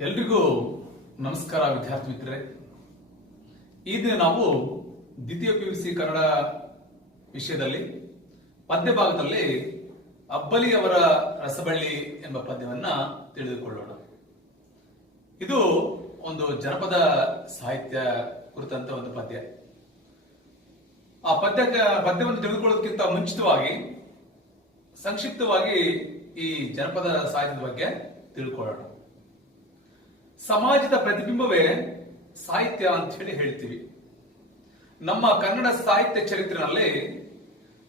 ಎಲ್ರಿಗೂ ನಮಸ್ಕಾರ ವಿದ್ಯಾರ್ಥಿ ಮಿತ್ರರೇ. ಈ ದಿನ ನಾವು ದ್ವಿತೀಯ PUC ಕನ್ನಡ ವಿಷಯದಲ್ಲಿ ಪದ್ಯ ಭಾಗದಲ್ಲಿ ಅಬ್ಬಲಿಯವರ ರಸಬಳ್ಳಿ ಎಂಬ ಪದ್ಯವನ್ನ ತಿಳಿದುಕೊಳ್ಳೋಣ. ಇದು ಒಂದು ಜನಪದ ಸಾಹಿತ್ಯ ಕುರಿತಂತ ಒಂದು ಪದ್ಯ. ಆ ಪದ್ಯವನ್ನು ತಿಳಿದುಕೊಳ್ಳೋದಕ್ಕಿಂತ ಮುಂಚಿತವಾಗಿ ಸಂಕ್ಷಿಪ್ತವಾಗಿ ಈ ಜನಪದ ಸಾಹಿತ್ಯದ ಬಗ್ಗೆ ತಿಳ್ಕೊಳ್ಳೋಣ. ಸಮಾಜದ ಪ್ರತಿಬಿಂಬವೇ ಸಾಹಿತ್ಯ ಅಂತ ಹೇಳಿ ಹೇಳ್ತೀವಿ. ನಮ್ಮ ಕನ್ನಡ ಸಾಹಿತ್ಯ ಚರಿತ್ರೆಯಲ್ಲಿ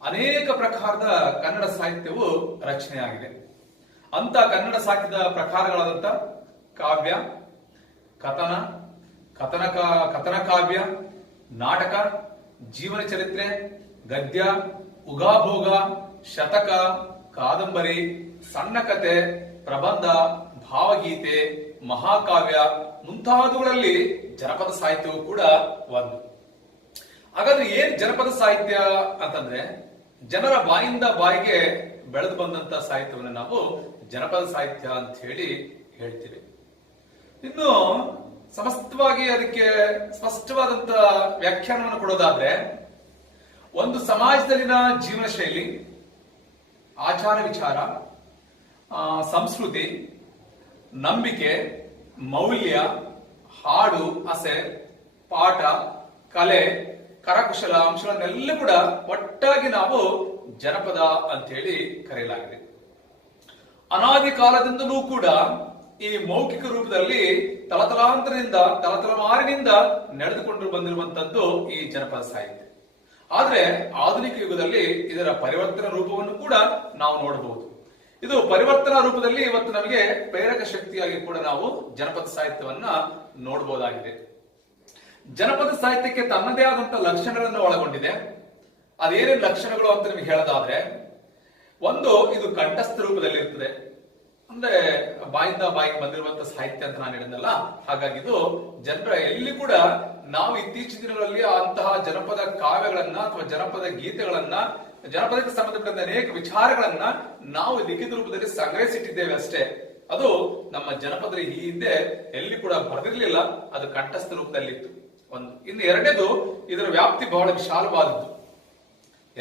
ಅನೇಕ ಪ್ರಕಾರದ ಕನ್ನಡ ಸಾಹಿತ್ಯವು ರಚನೆಯಾಗಿದೆ. ಅಂತ ಕನ್ನಡ ಸಾಹಿತ್ಯದ ಪ್ರಕಾರಗಳಾದಂಥ ಕಾವ್ಯ, ಕಥನ ಕಾವ್ಯ, ನಾಟಕ, ಜೀವನ ಚರಿತ್ರೆ, ಗದ್ಯ, ಉಗಾಭೋಗ, ಶತಕ, ಕಾದಂಬರಿ, ಸಣ್ಣ ಕತೆ, ಪ್ರಬಂಧ, ಭಾವಗೀತೆ, ಮಹಾಕಾವ್ಯ ಮುಂತಾದವುಗಳಲ್ಲಿ ಜನಪದ ಸಾಹಿತ್ಯವು ಕೂಡ ಒಂದು. ಹಾಗಾದ್ರೆ ಏನ್ ಜನಪದ ಸಾಹಿತ್ಯ ಅಂತಂದ್ರೆ, ಜನರ ಬಾಯಿಂದ ಬಾಯಿಗೆ ಬೆಳೆದು ಬಂದಂತ ಸಾಹಿತ್ಯವನ್ನು ನಾವು ಜನಪದ ಸಾಹಿತ್ಯ ಅಂತ ಹೇಳಿ ಹೇಳ್ತೀವಿ. ಇನ್ನು ಸಮಸ್ತವಾಗಿ ಅದಕ್ಕೆ ಸ್ಪಷ್ಟವಾದಂತ ವ್ಯಾಖ್ಯಾನವನ್ನು ಕೊಡೋದಾದ್ರೆ, ಒಂದು ಸಮಾಜದಲ್ಲಿನ ಜೀವನ ಶೈಲಿ, ಆಚಾರ ವಿಚಾರ, ಸಂಸ್ಕೃತಿ, ನಂಬಿಕೆ, ಮೌಲ್ಯ, ಹಾಡು, ಹಸೆ, ಪಾಠ, ಕಲೆ, ಕರಕುಶಲ ಅಂಶಗಳನ್ನೆಲ್ಲ ಕೂಡ ಒಟ್ಟಾಗಿ ನಾವು ಜನಪದ ಅಂತ ಹೇಳಿ ಕರೆಯಲಾಗಿದೆ. ಅನಾದಿ ಕಾಲದಿಂದಲೂ ಕೂಡ ಈ ಮೌಖಿಕ ರೂಪದಲ್ಲಿ ತಲತಲಾಂತರದಿಂದ ನಡೆದುಕೊಂಡು ಬಂದಿರುವಂತದ್ದು ಈ ಜನಪದ ಸಾಹಿತ್ಯ. ಆದ್ರೆ ಆಧುನಿಕ ಯುಗದಲ್ಲಿ ಇದರ ಪರಿವರ್ತನಾ ರೂಪವನ್ನು ಕೂಡ ನಾವು ನೋಡಬಹುದು. ಇದು ಪರಿವರ್ತನಾ ರೂಪದಲ್ಲಿ ಇವತ್ತು ನಮಗೆ ಪ್ರೇರಕ ಶಕ್ತಿಯಾಗಿ ಕೂಡ ನಾವು ಜನಪದ ಸಾಹಿತ್ಯವನ್ನ ನೋಡಬಹುದಾಗಿದೆ. ಜನಪದ ಸಾಹಿತ್ಯಕ್ಕೆ ತನ್ನದೇ ಆದಂತಹ ಲಕ್ಷಣಗಳನ್ನು ಒಳಗೊಂಡಿದೆ. ಅದೇನೇನು ಲಕ್ಷಣಗಳು ಅಂತ ನಿಮಗೆ ಹೇಳೋದಾದ್ರೆ, ಒಂದು, ಇದು ಕಂಠಸ್ಥ ರೂಪದಲ್ಲಿ ಇರ್ತದೆ. ಅಂದ್ರೆ ಬಾಯಿಂದ ಬಾಯಿಗೆ ಬಂದಿರುವಂತಹ ಸಾಹಿತ್ಯ ಅಂತ ನಾನು ಹೇಳಿದ್ನಲ್ಲ, ಹಾಗಾಗಿ ಇದು ಜನರ ಎಲ್ಲಿ ಕೂಡ ನಾವು ಇತ್ತೀಚಿನ ದಿನಗಳಲ್ಲಿ ಅಂತಹ ಜನಪದ ಕಾವ್ಯಗಳನ್ನ ಅಥವಾ ಜನಪದ ಗೀತೆಗಳನ್ನ, ಜನಪದಕ್ಕೆ ಸಂಬಂಧಪಟ್ಟ ಅನೇಕ ವಿಚಾರಗಳನ್ನ ನಾವು ಲಿಖಿತ ರೂಪದಲ್ಲಿ ಸಂಗ್ರಹಿಸಿಟ್ಟಿದ್ದೇವೆ ಅಷ್ಟೇ. ಅದು ನಮ್ಮ ಜನಪದರ ಈ ಹಿಂದೆ ಎಲ್ಲಿ ಕೂಡ ಬರೆದಿರ್ಲಿಲ್ಲ, ಅದು ಕಂಠಸ್ಥ ರೂಪದಲ್ಲಿತ್ತು. ಒಂದು. ಇನ್ನು ಎರಡನೇದು, ಇದರ ವ್ಯಾಪ್ತಿ ಬಹಳ ವಿಶಾಲವಾದದ್ದು.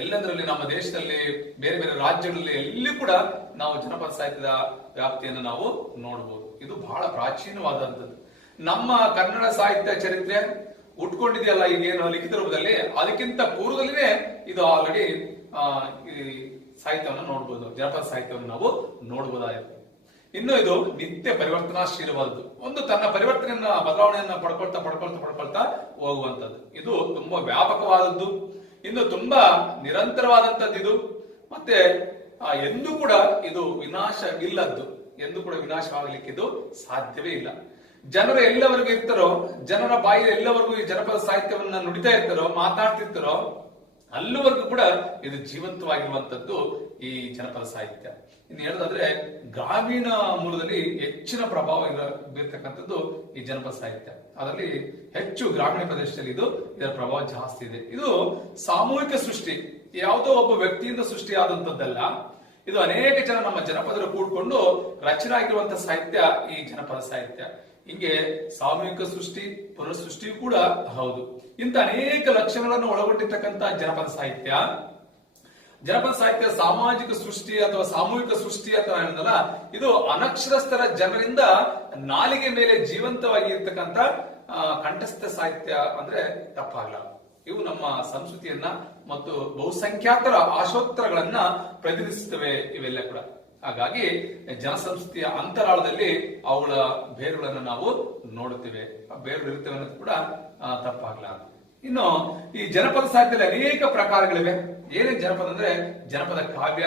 ಎಲ್ಲದರಲ್ಲಿ ನಮ್ಮ ದೇಶದಲ್ಲಿ ಬೇರೆ ಬೇರೆ ರಾಜ್ಯಗಳಲ್ಲಿ ಎಲ್ಲಿ ಕೂಡ ನಾವು ಜನಪದ ಸಾಹಿತ್ಯದ ವ್ಯಾಪ್ತಿಯನ್ನು ನಾವು ನೋಡಬಹುದು. ಇದು ಬಹಳ ಪ್ರಾಚೀನವಾದಂಥದ್ದು. ನಮ್ಮ ಕನ್ನಡ ಸಾಹಿತ್ಯ ಚರಿತ್ರೆ ಉಟ್ಕೊಂಡಿದೆಯಲ್ಲ ಈಗೇನು ಲಿಖಿತ ರೂಪದಲ್ಲಿ, ಅದಕ್ಕಿಂತ ಪೂರ್ವದಲ್ಲಿನೇ ಇದು ಆಲ್ರೆಡಿ ಈ ಸಾಹಿತ್ಯವನ್ನು ನೋಡಬಹುದು, ಜನಪದ ಸಾಹಿತ್ಯವನ್ನು ನಾವು ನೋಡಬಹುದಾಗಿದೆ. ಇನ್ನು ಇದು ನಿತ್ಯ ಪರಿವರ್ತನಾಶೀಲವಾದದ್ದು. ಒಂದು ತನ್ನ ಪರಿವರ್ತನೆಯನ್ನ, ಬದಲಾವಣೆಯನ್ನ ಪಡ್ಕೊಳ್ತಾ ಹೋಗುವಂತದ್ದು. ಇದು ತುಂಬಾ ವ್ಯಾಪಕವಾದದ್ದು. ಇನ್ನು ತುಂಬಾ ನಿರಂತರವಾದಂತದ್ದು ಇದು. ಮತ್ತೆ ಎಂದೂ ಕೂಡ ಇದು ವಿನಾಶವಿಲ್ಲದ್ದು. ಎಂದೂ ಕೂಡ ವಿನಾಶವಾಗಲಿಕ್ಕೆ ಇದು ಸಾಧ್ಯವೇ ಇಲ್ಲ. ಜನರು ಎಲ್ಲವರೆಗೂ ಇರ್ತಾರೋ, ಜನರ ಬಾಯಿಯಲ್ಲಿ ಎಲ್ಲವರೆಗೂ ಈ ಜನಪದ ಸಾಹಿತ್ಯವನ್ನ ನುಡಿತಾ ಇರ್ತಾರೋ, ಮಾತನಾಡ್ತಿರ್ತಾರೋ, ಅಲ್ಲಿವರೆಗೂ ಕೂಡ ಇದು ಜೀವಂತವಾಗಿರುವಂತದ್ದು ಈ ಜನಪದ ಸಾಹಿತ್ಯ. ಇನ್ನು ಹೇಳೋದಾದ್ರೆ, ಗ್ರಾಮೀಣ ಮೂಲದಲ್ಲಿ ಹೆಚ್ಚಿನ ಪ್ರಭಾವ ಬೀರ್ತಕ್ಕಂಥದ್ದು ಈ ಜನಪದ ಸಾಹಿತ್ಯ. ಅದರಲ್ಲಿ ಹೆಚ್ಚು ಗ್ರಾಮೀಣ ಪ್ರದೇಶದಲ್ಲಿ ಇದರ ಪ್ರಭಾವ ಜಾಸ್ತಿ ಇದೆ. ಇದು ಸಾಮೂಹಿಕ ಸೃಷ್ಟಿ, ಯಾವುದೋ ಒಬ್ಬ ವ್ಯಕ್ತಿಯಿಂದ ಸೃಷ್ಟಿಯಾದಂಥದ್ದಲ್ಲ. ಇದು ಅನೇಕ ಜನ ನಮ್ಮ ಜನಪದರು ಕೂಡ್ಕೊಂಡು ರಚನೆ ಆಗಿರುವಂತಹ ಸಾಹಿತ್ಯ ಈ ಜನಪದ ಸಾಹಿತ್ಯ. ಹಿಂಗೆ ಸಾಮೂಹಿಕ ಸೃಷ್ಟಿ, ಪುನರ್ ಸೃಷ್ಟಿಯೂ ಕೂಡ ಹೌದು. ಇಂಥ ಅನೇಕ ಲಕ್ಷಣಗಳನ್ನು ಒಳಗೊಂಡಿರ್ತಕ್ಕಂಥ ಜನಪದ ಸಾಹಿತ್ಯ ಸಾಮಾಜಿಕ ಸೃಷ್ಟಿ ಅಥವಾ ಸಾಮೂಹಿಕ ಸೃಷ್ಟಿ ಅಂತ ಹೇಳಿದ್ನಲ್ಲ, ಇದು ಅನಕ್ಷರಸ್ಥರ ಜನರಿಂದ ನಾಲಿಗೆ ಮೇಲೆ ಜೀವಂತವಾಗಿ ಇರ್ತಕ್ಕಂಥ ಕಂಠಸ್ಥ ಸಾಹಿತ್ಯ ಅಂದ್ರೆ ತಪ್ಪಾಗಲ್ಲ. ಇವು ನಮ್ಮ ಸಂಸ್ಕೃತಿಯನ್ನ ಮತ್ತು ಬಹುಸಂಖ್ಯಾತರ ಆಶೋತ್ತರಗಳನ್ನ ಪ್ರತಿನಿಧಿಸುತ್ತವೆ ಇವೆಲ್ಲ ಕೂಡ. ಹಾಗಾಗಿ ಜನಸಂಸ್ಕೃತಿಯ ಅಂತರಾಳದಲ್ಲಿ ಅವುಗಳ ಬೇರುಗಳನ್ನು ನಾವು ನೋಡುತ್ತೇವೆ. ಆ ಬೇರು ಇರುತ್ತವೆ ಅನ್ನೋದು ಕೂಡ ತಪ್ಪಾಗಲ್ಲ. ಇನ್ನು ಈ ಜನಪದ ಸಾಹಿತ್ಯದಲ್ಲಿ ಅನೇಕ ಪ್ರಕಾರಗಳಿವೆ. ಏನೇನು ಜನಪದ ಅಂದ್ರೆ, ಜನಪದ ಕಾವ್ಯ,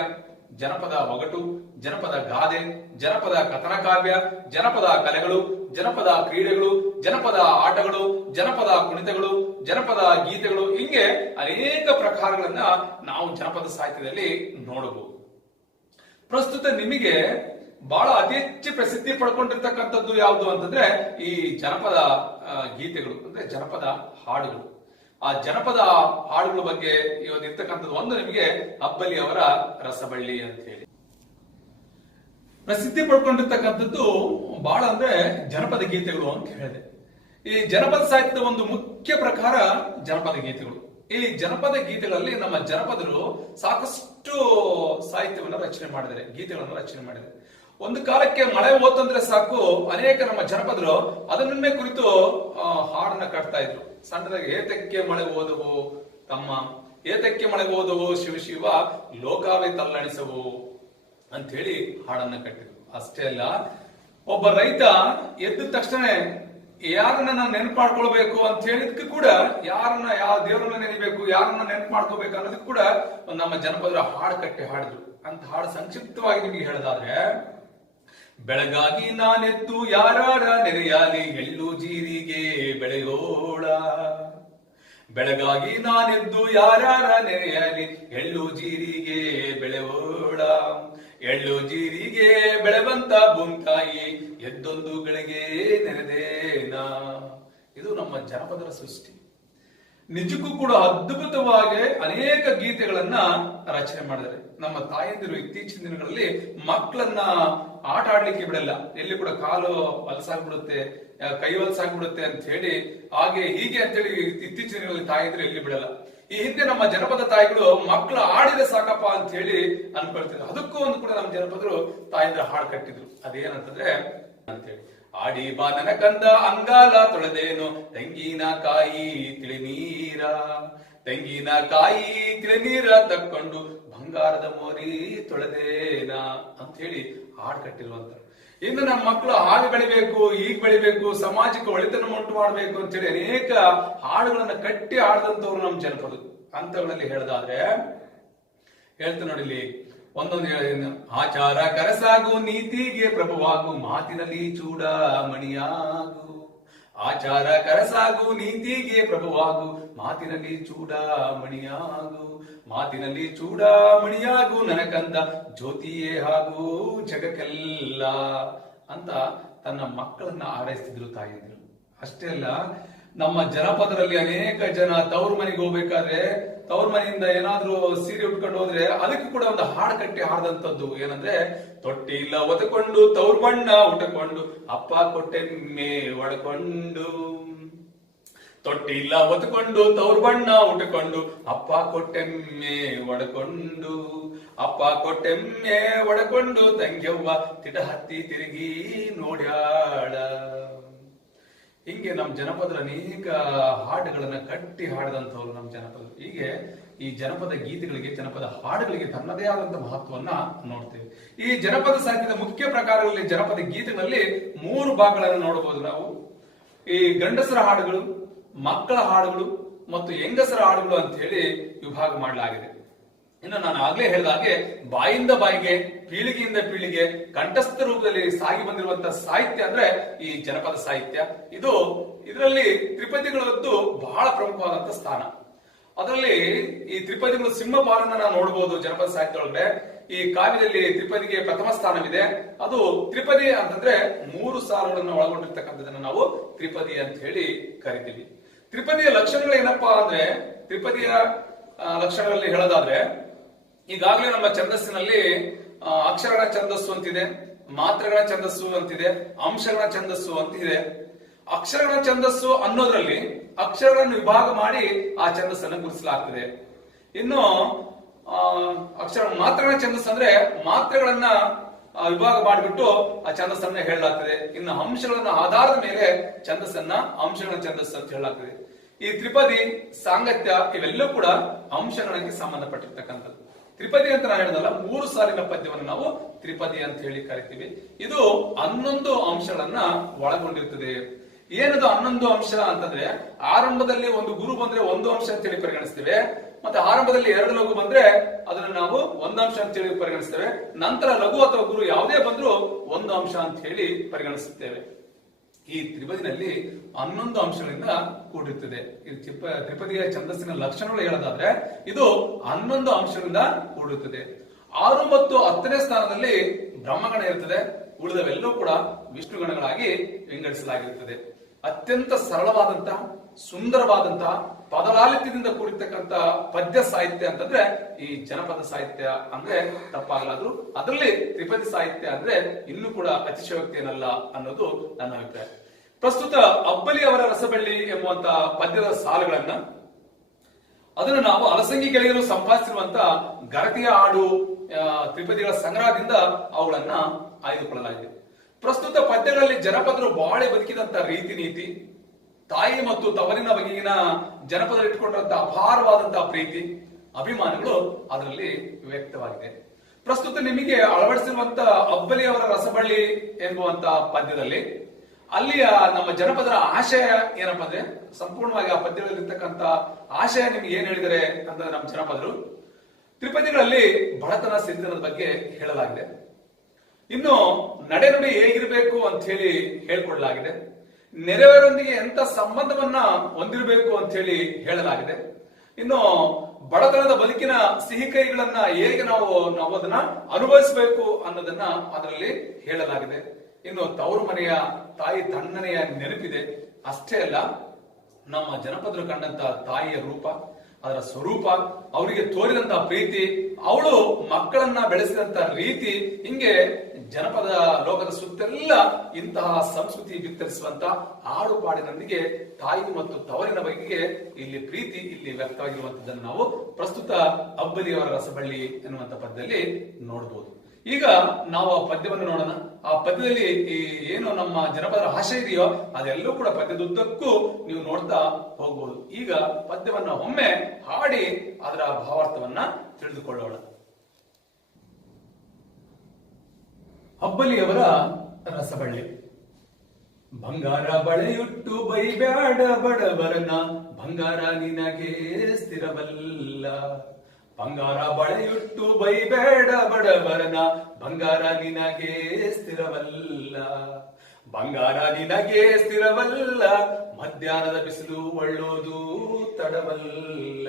ಜನಪದ ಒಗಟು, ಜನಪದ ಗಾದೆ, ಜನಪದ ಕಥನ ಕಾವ್ಯ, ಜನಪದ ಕಲೆಗಳು, ಜನಪದ ಕ್ರೀಡೆಗಳು, ಜನಪದ ಆಟಗಳು, ಜನಪದ ಕುಣಿತಗಳು, ಜನಪದ ಗೀತೆಗಳು, ಹಿಂಗೆ ಅನೇಕ ಪ್ರಕಾರಗಳನ್ನ ನಾವು ಜನಪದ ಸಾಹಿತ್ಯದಲ್ಲಿ ನೋಡಬಹುದು. ಪ್ರಸ್ತುತ ನಿಮಗೆ ಬಹಳ ಅತಿ ಹೆಚ್ಚು ಪ್ರಸಿದ್ಧಿ ಪಡ್ಕೊಂಡಿರ್ತಕ್ಕಂಥದ್ದು ಯಾವುದು ಅಂತಂದ್ರೆ ಈ ಜನಪದ ಗೀತೆಗಳು, ಅಂದ್ರೆ ಜನಪದ ಹಾಡುಗಳು. ಆ ಜನಪದ ಹಾಡುಗಳ ಬಗ್ಗೆ ಇವತ್ತು ಇರ್ತಕ್ಕಂಥದ್ದು ಒಂದು ನಿಮಗೆ ಅಬ್ಬಲಿಯವರ ರಸಬಳ್ಳಿ ಅಂತ ಹೇಳಿ. ಪ್ರಸಿದ್ಧಿ ಪಡ್ಕೊಂಡಿರ್ತಕ್ಕಂಥದ್ದು ಬಹಳ ಅಂದ್ರೆ ಜನಪದ ಗೀತೆಗಳು ಅಂತ ಹೇಳಿದೆ. ಈ ಜನಪದ ಸಾಹಿತ್ಯದ ಒಂದು ಮುಖ್ಯ ಪ್ರಕಾರ ಜನಪದ ಗೀತೆಗಳು. ಈ ಜನಪದ ಗೀತೆಗಳಲ್ಲಿ ನಮ್ಮ ಜನಪದರು ಸಾಕಷ್ಟು ಸಾಹಿತ್ಯವನ್ನು ರಚನೆ ಮಾಡಿದ್ದಾರೆ, ಗೀತೆಗಳನ್ನು ರಚನೆ ಮಾಡಿದ್ದಾರೆ. ಒಂದು ಕಾಲಕ್ಕೆ ಮಳೆ ಹೋತಂದ್ರೆ ಸಾಕು, ಅನೇಕ ನಮ್ಮ ಜನಪದರು ಅದನ್ನೇ ಕುರಿತು ಹಾಡನ್ನ ಕಟ್ತಾ ಇದ್ರು. ಸಣ್ಣದಾಗಿ ಏತಕ್ಕೆ ಮಳೆ ಹೋದವು ತಮ್ಮ, ಏತಕ್ಕೆ ಮಳೆ ಹೋದವು ಶಿವ ಶಿವ ಲೋಕಾವೇ ತಲ್ಲಣಿಸವು ಅಂತ ಹೇಳಿ ಹಾಡನ್ನ ಕಟ್ಟಿದ್ರು. ಅಷ್ಟೇ ಅಲ್ಲ, ಒಬ್ಬ ರೈತ ಎದ್ದ ತಕ್ಷಣ ಯಾರನ್ನ ನಾನು ನೆನಪು ಮಾಡ್ಕೊಳ್ಬೇಕು ಅಂತ ಹೇಳಿದಕ್ಕೆ ಕೂಡ, ಯಾರನ್ನ ಯಾವ ದೇವರನ್ನ ನೆನಬೇಕು, ಯಾರನ್ನ ನೆನಪು ಮಾಡ್ಕೋಬೇಕು ಅನ್ನೋದಕ್ಕೆ ಕೂಡ ನಮ್ಮ ಜನಪದರ ಹಾಡು ಕಟ್ಟಿ ಹಾಡಿದ್ರು. ಅಂತ ಹಾಡು ಸಂಕ್ಷಿಪ್ತವಾಗಿ ನಿಮಗೆ ಹೇಳೋದಾದ್ರೆ, ಬೆಳಗಾಗಿ ನಾನೆದ್ದು ಯಾರಾರ ನೆರೆಯಾಲಿ ಎಳ್ಳು ಜೀರಿಗೆ ಬೆಳೆಯೋಳ, ಬೆಳಗಾಗಿ ನಾನೆದ್ದು ಯಾರಾರ ನೆರೆಯಾಲಿ ಎಳ್ಳು ಜೀರಿಗೆ ಬೆಳೆಯೋಳ, ಎಳ್ಳು ಜೀರಿಗೆ ಬೆಳೆವಂತ ಭೂಮಿತಾಯಿ ಎದ್ದೊಂದು ಗಳಿಗೆ ನೆನೆದೇನಾ. ಇದು ನಮ್ಮ ಜನಪದರ ಸೃಷ್ಟಿ. ನಿಜಕ್ಕೂ ಕೂಡ ಅದ್ಭುತವಾಗಿ ಅನೇಕ ಗೀತೆಗಳನ್ನ ರಚನೆ ಮಾಡಿದ್ದಾರೆ ನಮ್ಮ ತಾಯಂದಿರು. ಇತ್ತೀಚಿನ ದಿನಗಳಲ್ಲಿ ಮಕ್ಕಳನ್ನ ಆಟ ಆಡ್ಲಿಕ್ಕೆ ಬಿಡಲ್ಲ, ಎಲ್ಲಿ ಕೂಡ ಕಾಲು ಹೊಲಸಾಗ್ಬಿಡುತ್ತೆ, ಕೈ ಹೊಲಸಾಗ್ಬಿಡುತ್ತೆ ಅಂತ ಹೇಳಿ, ಹಾಗೆ ಹೀಗೆ ಅಂತ ಹೇಳಿ ಇತ್ತೀಚಿನ ದಿನಗಳಲ್ಲಿ ತಾಯಂದಿರು ಎಲ್ಲಿ ಬಿಡಲ್ಲ. ಈ ಹಿಂದೆ ನಮ್ಮ ಜನಪದ ತಾಯಿಗಳು ಮಕ್ಕಳು ಆಡಿದ ಸಾಕಪ್ಪ ಅಂತ ಹೇಳಿ ಅನ್ಕೊಳ್ತಿದ್ರು. ಅದಕ್ಕೂ ಒಂದು ಕೂಡ ನಮ್ಮ ಜನಪದರು ತಾಯಂದ್ರ ಹಾಡು ಕಟ್ಟಿದ್ರು. ಅದೇನಂತಂದ್ರೆ ಅಂತೇಳಿ, ಆಡಿ ಬಾ ನನ್ನ ಕಂದ ಅಂಗಾಲ ತೊಳೆದೇನು ತೆಂಗಿನಕಾಯಿ ತಿಳಿನೀರ, ತೆಂಗಿನಕಾಯಿ ತಿಳಿನೀರ ತಕ್ಕೊಂಡು ಬಂಗಾರದ ಮೋರಿ ತೊಳೆದೇನ ಅಂತ ಹೇಳಿ ಹಾಡು ಕಟ್ಟಿರುವಂತ. ಇನ್ನು ನಮ್ಮ ಮಕ್ಕಳು ಹಾಗೆ ಬೆಳಿಬೇಕು, ಈಗ ಬೆಳಿಬೇಕು, ಸಮಾಜಕ್ಕೆ ಒಳಿತನ್ನು ಉಂಟು ಮಾಡಬೇಕು ಅಂತ ಹೇಳಿ ಅನೇಕ ಹಾಡುಗಳನ್ನ ಕಟ್ಟಿ ಆಡದಂತವ್ರು ನಮ್ಮ ಜನಪದ. ಅಂತಗಳಲ್ಲಿ ಹೇಳದಾದ್ರೆ ಹೇಳ್ತಾ ನೋಡಿಲಿ, ಒಂದೊಂದು ಆಚಾರ ಕರಸಾಗು ನೀತಿಗೆ ಪ್ರಭುವಾಗು ಮಾತಿನಲ್ಲಿ ಚೂಡಾಮಣಿಯಾಗು, ಆಚಾರ ಕರಸಾಗು ನೀತಿಗೆ ಪ್ರಭುವಾಗು ಮಾತಿನಲ್ಲಿ ಚೂಡಾಮಣಿಯಾಗು, ಮಾತಿನಲ್ಲಿ ಚೂಡಾಮಣಿಯಾಗು ನನಕಂದ ಜ್ಯೋತಿಯೇ ಹಾಗೂ ಜಗಕ್ಕೆಲ್ಲ ಅಂತ ತನ್ನ ಮಕ್ಕಳನ್ನ ಆರೈಸ್ತಿದ್ರು ತಾಯಿದ್ರು. ಅಷ್ಟೇ ಅಲ್ಲ, ನಮ್ಮ ಜನಪದರಲ್ಲಿ ಅನೇಕ ಜನ ತವ್ರ ಮನೆಗೆ ಹೋಗ್ಬೇಕಾದ್ರೆ ತವ್ರ ಮನೆಯಿಂದ ಏನಾದ್ರೂ ಸೀರೆ ಉಟ್ಕೊಂಡು ಹೋದ್ರೆ ಅದಕ್ಕೆ ಕೂಡ ಒಂದು ಹಾಡು ಕಟ್ಟಿ ಹಾಡದಂತದ್ದು. ಏನಂದ್ರೆ, ತೊಟ್ಟಿಲ್ಲ ಒತ್ತಕೊಂಡು ತವ್ರ ಬಣ್ಣ ಉಟ್ಕೊಂಡು ಅಪ್ಪ ಕೊಟ್ಟೆಮ್ಮೆ ಒಡ್ಕೊಂಡು, ತೊಟ್ಟಿಲ್ಲ ಒತ್ಕೊಂಡು ತವ್ರ ಬಣ್ಣ ಉಟ್ಕೊಂಡು ಅಪ್ಪ ಕೊಟ್ಟೆಮ್ಮೆ ಒಡ್ಕೊಂಡು, ಅಪ್ಪ ಕೊಟ್ಟೆಮ್ಮೆ ಒಡ್ಕೊಂಡು ತಂಗ್ಯವ್ವ ತಿಟ ಹತ್ತಿ ತಿರುಗಿ ನೋಡ್ಯಾಳ. ಹಿಂಗೆ ನಮ್ಮ ಜನಪದರ ಅನೇಕ ಹಾಡುಗಳನ್ನ ಕಟ್ಟಿ ಹಾಡದಂತವ್ರು ನಮ್ಮ ಜನಪದರು. ಹೀಗೆ ಈ ಜನಪದ ಗೀತೆಗಳಿಗೆ, ಜನಪದ ಹಾಡುಗಳಿಗೆ ತನ್ನದೇ ಆದಂತಹ ಮಹತ್ವವನ್ನ ನೋಡ್ತೇವೆ. ಈ ಜನಪದ ಸಾಹಿತ್ಯದ ಮುಖ್ಯ ಪ್ರಕಾರಗಳಲ್ಲಿ ಜನಪದ ಗೀತೆಗಳಲ್ಲಿ 3 ಭಾಗಗಳನ್ನು ನೋಡಬಹುದು ನಾವು. ಈ ಗಂಡಸರ ಹಾಡುಗಳು, ಮಕ್ಕಳ ಹಾಡುಗಳು ಮತ್ತು ಹೆಂಗಸರ ಹಾಡುಗಳು ಅಂತ ಹೇಳಿ ವಿಭಾಗ ಮಾಡಲಾಗಿದೆ. ಇನ್ನು ನಾನು ಆಗ್ಲೇ ಹೇಳಿದಾಗೆ ಬಾಯಿಂದ ಬಾಯಿಗೆ, ಪೀಳಿಗೆಯಿಂದ ಪೀಳಿಗೆ ಕಂಠಸ್ಥ ರೂಪದಲ್ಲಿ ಸಾಗಿ ಬಂದಿರುವಂತಹ ಸಾಹಿತ್ಯ ಅಂದ್ರೆ ಈ ಜನಪದ ಸಾಹಿತ್ಯ. ಇದರಲ್ಲಿ ತ್ರಿಪದಿಗಳದ್ದು ಬಹಳ ಪ್ರಮುಖವಾದಂತಹ ಸ್ಥಾನ. ಅದರಲ್ಲಿ ಈ ತ್ರಿಪದಿಗಳು ಸಿಂಹಪಾಲನ್ನ ನಾವು ನೋಡಬಹುದು ಜನಪದ ಸಾಹಿತ್ಯ ಒಳಗಡೆ. ಈ ಕಾವ್ಯದಲ್ಲಿ ತ್ರಿಪದಿಗೆ ಪ್ರಥಮ ಸ್ಥಾನವಿದೆ. ಅದು ತ್ರಿಪದಿ ಅಂತಂದ್ರೆ 3 ಸಾಲುಗಳನ್ನು ಒಳಗೊಂಡಿರ್ತಕ್ಕಂಥದನ್ನ ನಾವು ತ್ರಿಪದಿ ಅಂತ ಹೇಳಿ ಕರಿತೀವಿ. ತ್ರಿಪದಿಯ ಲಕ್ಷಣಗಳು ಏನಪ್ಪಾ ಅಂದ್ರೆ, ತ್ರಿಪದಿಯ ಲಕ್ಷಣಗಳಲ್ಲಿ ಹೇಳೋದಾದ್ರೆ, ಈಗಾಗಲೇ ನಮ್ಮ ಛಂದಸ್ಸಿನಲ್ಲಿ ಅಕ್ಷರಗಳ ಛಂದಸ್ಸು ಅಂತಿದೆ, ಮಾತ್ರೆಗಳ ಛಂದಸ್ಸು ಅಂತಿದೆ, ಅಂಶಗಳ ಛಂದಸ್ಸು ಅಂತಿದೆ. ಅಕ್ಷರಗಳ ಛಂದಸ್ಸು ಅನ್ನೋದ್ರಲ್ಲಿ ಅಕ್ಷರಗಳನ್ನು ವಿಭಾಗ ಮಾಡಿ ಆ ಛಂದಸ್ಸನ್ನು ಗುರುತಿಸಲಾಗ್ತದೆ. ಇನ್ನು ಮಾತ್ರೆಗಳ ಛಂದಸ್ಸು ಅಂದ್ರೆ ಮಾತ್ರೆಗಳನ್ನ ವಿಭಾಗ ಮಾಡಿಬಿಟ್ಟು ಆ ಛಂದಸ್ಸನ್ನ ಹೇಳಲಾಗ್ತದೆ. ಇನ್ನು ಅಂಶಗಳನ್ನ ಆಧಾರದ ಮೇಲೆ ಛಂದಸ್ಸನ್ನ ಅಂಶಗಳ ಛಂದಸ್ಸು ಅಂತ ಹೇಳಲಾಗ್ತದೆ. ಈ ತ್ರಿಪದಿ, ಸಾಂಗತ್ಯ ಇವೆಲ್ಲವೂ ಕೂಡ ಅಂಶಗಳಿಗೆ ಸಂಬಂಧಪಟ್ಟಿರ್ತಕ್ಕಂಥದ್ದು. ತ್ರಿಪದಿ ಅಂತ ನಾನು ಹೇಳಿದಲ್ಲ, 3 ಸಾಲಿನ ಪದ್ಯವನ್ನು ನಾವು ತ್ರಿಪದಿ ಅಂತ ಹೇಳಿ ಕರಿತೀವಿ. ಇದು 11 ಅಂಶಗಳನ್ನ ಒಳಗೊಂಡಿರ್ತದೆ. ಏನದು 11 ಅಂಶ ಅಂತಂದ್ರೆ, ಆರಂಭದಲ್ಲಿ ಒಂದು ಗುರು ಬಂದ್ರೆ 1 ಅಂಶ ಅಂತ ಹೇಳಿ ಪರಿಗಣಿಸ್ತೇವೆ. ಮತ್ತೆ ಆರಂಭದಲ್ಲಿ 2 ಲಘು ಬಂದ್ರೆ ಅದನ್ನ ನಾವು 1 ಅಂಶ ಅಂತ ಹೇಳಿ ಪರಿಗಣಿಸ್ತೇವೆ. ನಂತರ ಲಘು ಅಥವಾ ಗುರು ಯಾವುದೇ ಬಂದ್ರೂ 1 ಅಂಶ ಅಂತ ಹೇಳಿ ಪರಿಗಣಿಸುತ್ತೇವೆ. ಈ ತ್ರಿಪದಿನಲ್ಲಿ 11 ಅಂಶಗಳಿಂದ ಕೂಡಿರ್ತದೆ. ಈ ತ್ರಿಪದಿಯ ಛಂದಸ್ಸಿನ ಲಕ್ಷಣಗಳು ಹೇಳೋದಾದ್ರೆ, ಇದು 11 ಅಂಶಗಳಿಂದ ಕೂಡಿರುತ್ತದೆ. 6 ಮತ್ತು 10ನೇ ಸ್ಥಾನದಲ್ಲಿ ಬ್ರಹ್ಮಗಣ ಇರ್ತದೆ. ಉಳಿದವೆಲ್ಲವೂ ಕೂಡ ವಿಷ್ಣುಗಣಗಳಾಗಿ ವಿಂಗಡಿಸಲಾಗಿರುತ್ತದೆ. ಅತ್ಯಂತ ಸರಳವಾದಂತಹ ಸುಂದರವಾದಂತಹ ಪದಲಾಲಿತ್ಯದಿಂದ ಕೂಡಿರ್ತಕ್ಕಂಥ ಪದ್ಯ ಸಾಹಿತ್ಯ ಅಂತಂದ್ರೆ ಈ ಜನಪದ ಸಾಹಿತ್ಯ ಅಂದ್ರೆ ತಪ್ಪಾಗಲಾದ್ರು, ಅದರಲ್ಲಿ ತ್ರಿಪದಿ ಸಾಹಿತ್ಯ ಅಂದ್ರೆ ಇನ್ನೂ ಕೂಡ ಅತಿಶಯೋಕ್ತಿ ಏನಲ್ಲ ಅನ್ನೋದು ನನ್ನ ಅಭಿಪ್ರಾಯ. ಪ್ರಸ್ತುತ ಅಬ್ಬಲಿ ಅವರ ರಸಬಳ್ಳಿ ಎಂಬುವಂತ ಪದ್ಯದ ಸಾಲುಗಳನ್ನ ಅದನ್ನು ನಾವು ಅಲಸಂಗಿ ಗೆಳೆಯರು ಸಂಪಾದಿಸಿರುವಂತ ಗರತಿಯ ಹಾಡು ತ್ರಿಪದಿಗಳ ಸಂಗ್ರಹದಿಂದ ಅವುಗಳನ್ನ ಆಯ್ದುಕೊಳ್ಳಲಾಗಿದೆ. ಪ್ರಸ್ತುತ ಪದ್ಯಗಳಲ್ಲಿ ಜನಪದರು ಬಾಳೆ ಬದುಕಿದಂತ ರೀತಿ ನೀತಿ, ತಾಯಿ ಮತ್ತು ತವರಿನ ಬಗೆಗಿನ ಜನಪದರು ಇಟ್ಕೊಂಡಿರುವಂತಹ ಅಪಾರವಾದಂತಹ ಪ್ರೀತಿ, ಅಭಿಮಾನಗಳು ಅದರಲ್ಲಿ ವ್ಯಕ್ತವಾಗಿದೆ. ಪ್ರಸ್ತುತ ನಿಮಗೆ ಅಳವಡಿಸಿರುವಂತ ಅಬ್ಬಲಿ ಅವರ ರಸಬಳ್ಳಿ ಎಂಬುವಂತ ಪದ್ಯದಲ್ಲಿ ಅಲ್ಲಿಯ ನಮ್ಮ ಜನಪದರ ಆಶಯ ಏನಪ್ಪಾ ಅಂದ್ರೆ, ಸಂಪೂರ್ಣವಾಗಿ ಆ ಪದ್ಯದಲ್ಲಿರ್ತಕ್ಕಂಥ ಆಶಯ ನಿಮ್ಗೆ ಏನ್ ಹೇಳಿದರೆ ಅಂತಂದ್ರೆ ನಮ್ಮ ಜನಪದರು ತ್ರಿಪದಿಗಳಲ್ಲಿ ಬಡತನ ಸಿರಿತನದ ಬಗ್ಗೆ ಹೇಳಲಾಗಿದೆ. ಇನ್ನು ನಡೆನುಡಿ ಹೇಗಿರಬೇಕು ಅಂತ ಹೇಳಿ ಹೇಳ್ಕೊಡ್ಲಾಗಿದೆ. ನೆರೆಯವರೊಂದಿಗೆ ಎಂತ ಸಂಬಂಧವನ್ನ ಹೊಂದಿರಬೇಕು ಅಂತ ಹೇಳಿ ಹೇಳಲಾಗಿದೆ. ಇನ್ನು ಬಡತನದ ಬದುಕಿನ ಸಿಹಿ ಕೈಗಳನ್ನ ಹೇಗೆ ನಾವು ಅದನ್ನ ಅನುಭವಿಸಬೇಕು ಅನ್ನೋದನ್ನ ಅದರಲ್ಲಿ ಹೇಳಲಾಗಿದೆ. ಇನ್ನು ತವರು ಮನೆಯ ತಾಯಿ ತಣ್ಣನೆಯ ನೆನಪಿದೆ. ಅಷ್ಟೇ ಅಲ್ಲ, ನಮ್ಮ ಜನಪದರು ಕಂಡಂತ ತಾಯಿಯ ರೂಪ, ಅದರ ಸ್ವರೂಪ, ಅವರಿಗೆ ತೋರಿದಂತಹ ಪ್ರೀತಿ, ಅವಳು ಮಕ್ಕಳನ್ನ ಬೆಳೆಸಿದಂತ ರೀತಿ, ಹಿಂಗೆ ಜನಪದ ಲೋಕದ ಸುತ್ತೆಲ್ಲ ಇಂತಹ ಸಂಸ್ಕೃತಿ ಬಿತ್ತರಿಸುವಂತ ಹಾಡು ಪಾಡಿನೊಂದಿಗೆ ತಾಯಿ ಮತ್ತು ತವರಿನ ಬಗೆಗೆ ಇಲ್ಲಿ ಪ್ರೀತಿ ಇಲ್ಲಿ ವ್ಯಕ್ತವಾಗಿರುವಂತದ್ದನ್ನು ನಾವು ಪ್ರಸ್ತುತ ಅಬ್ಬಲಿಯವರ ರಸಬಳ್ಳಿ ಎನ್ನುವಂತ ಪದ್ಯದಲ್ಲಿ ನೋಡಬಹುದು. ಈಗ ನಾವು ಆ ಪದ್ಯವನ್ನು ನೋಡೋಣ. ಆ ಪದ್ಯದಲ್ಲಿ ಏನು ನಮ್ಮ ಜನಪದರ ಆಶೆ ಇದೆಯೋ ಅದೆಲ್ಲೂ ಕೂಡ ಪದ್ಯದುದ್ದಕ್ಕೂ ನೀವು ನೋಡ್ತಾ ಹೋಗ್ಬೋದು. ಈಗ ಪದ್ಯವನ್ನ ಒಮ್ಮೆ ಹಾಡಿ ಅದರ ಭಾವಾರ್ಥವನ್ನ ತಿಳಿದುಕೊಳ್ಳೋಣ. ಅಬ್ಬಲಿಯವರ ರಸಬಳ್ಳಿ. ಬಂಗಾರ ಬಳೆಯುಟ್ಟು ಬೈಬ್ಯಾಡ ಬಡವರನ, ಬಂಗಾರ ನಿನಗೆ ಸ್ಥಿರವಲ್ಲ. ಬಂಗಾರ ಬಳೆಯುಟ್ಟು ಬೈಬೇಡ ಬಡವರನ, ಬಂಗಾರ ನಿನಗೆ ಸ್ಥಿರವಲ್ಲ. ಬಂಗಾರ ನಿನಗೆ ಸ್ಥಿರವಲ್ಲ, ಮಧ್ಯಾಹ್ನದ ಬಿಸಿಲು ಒಳ್ಳೋದು ತಡವಲ್ಲ.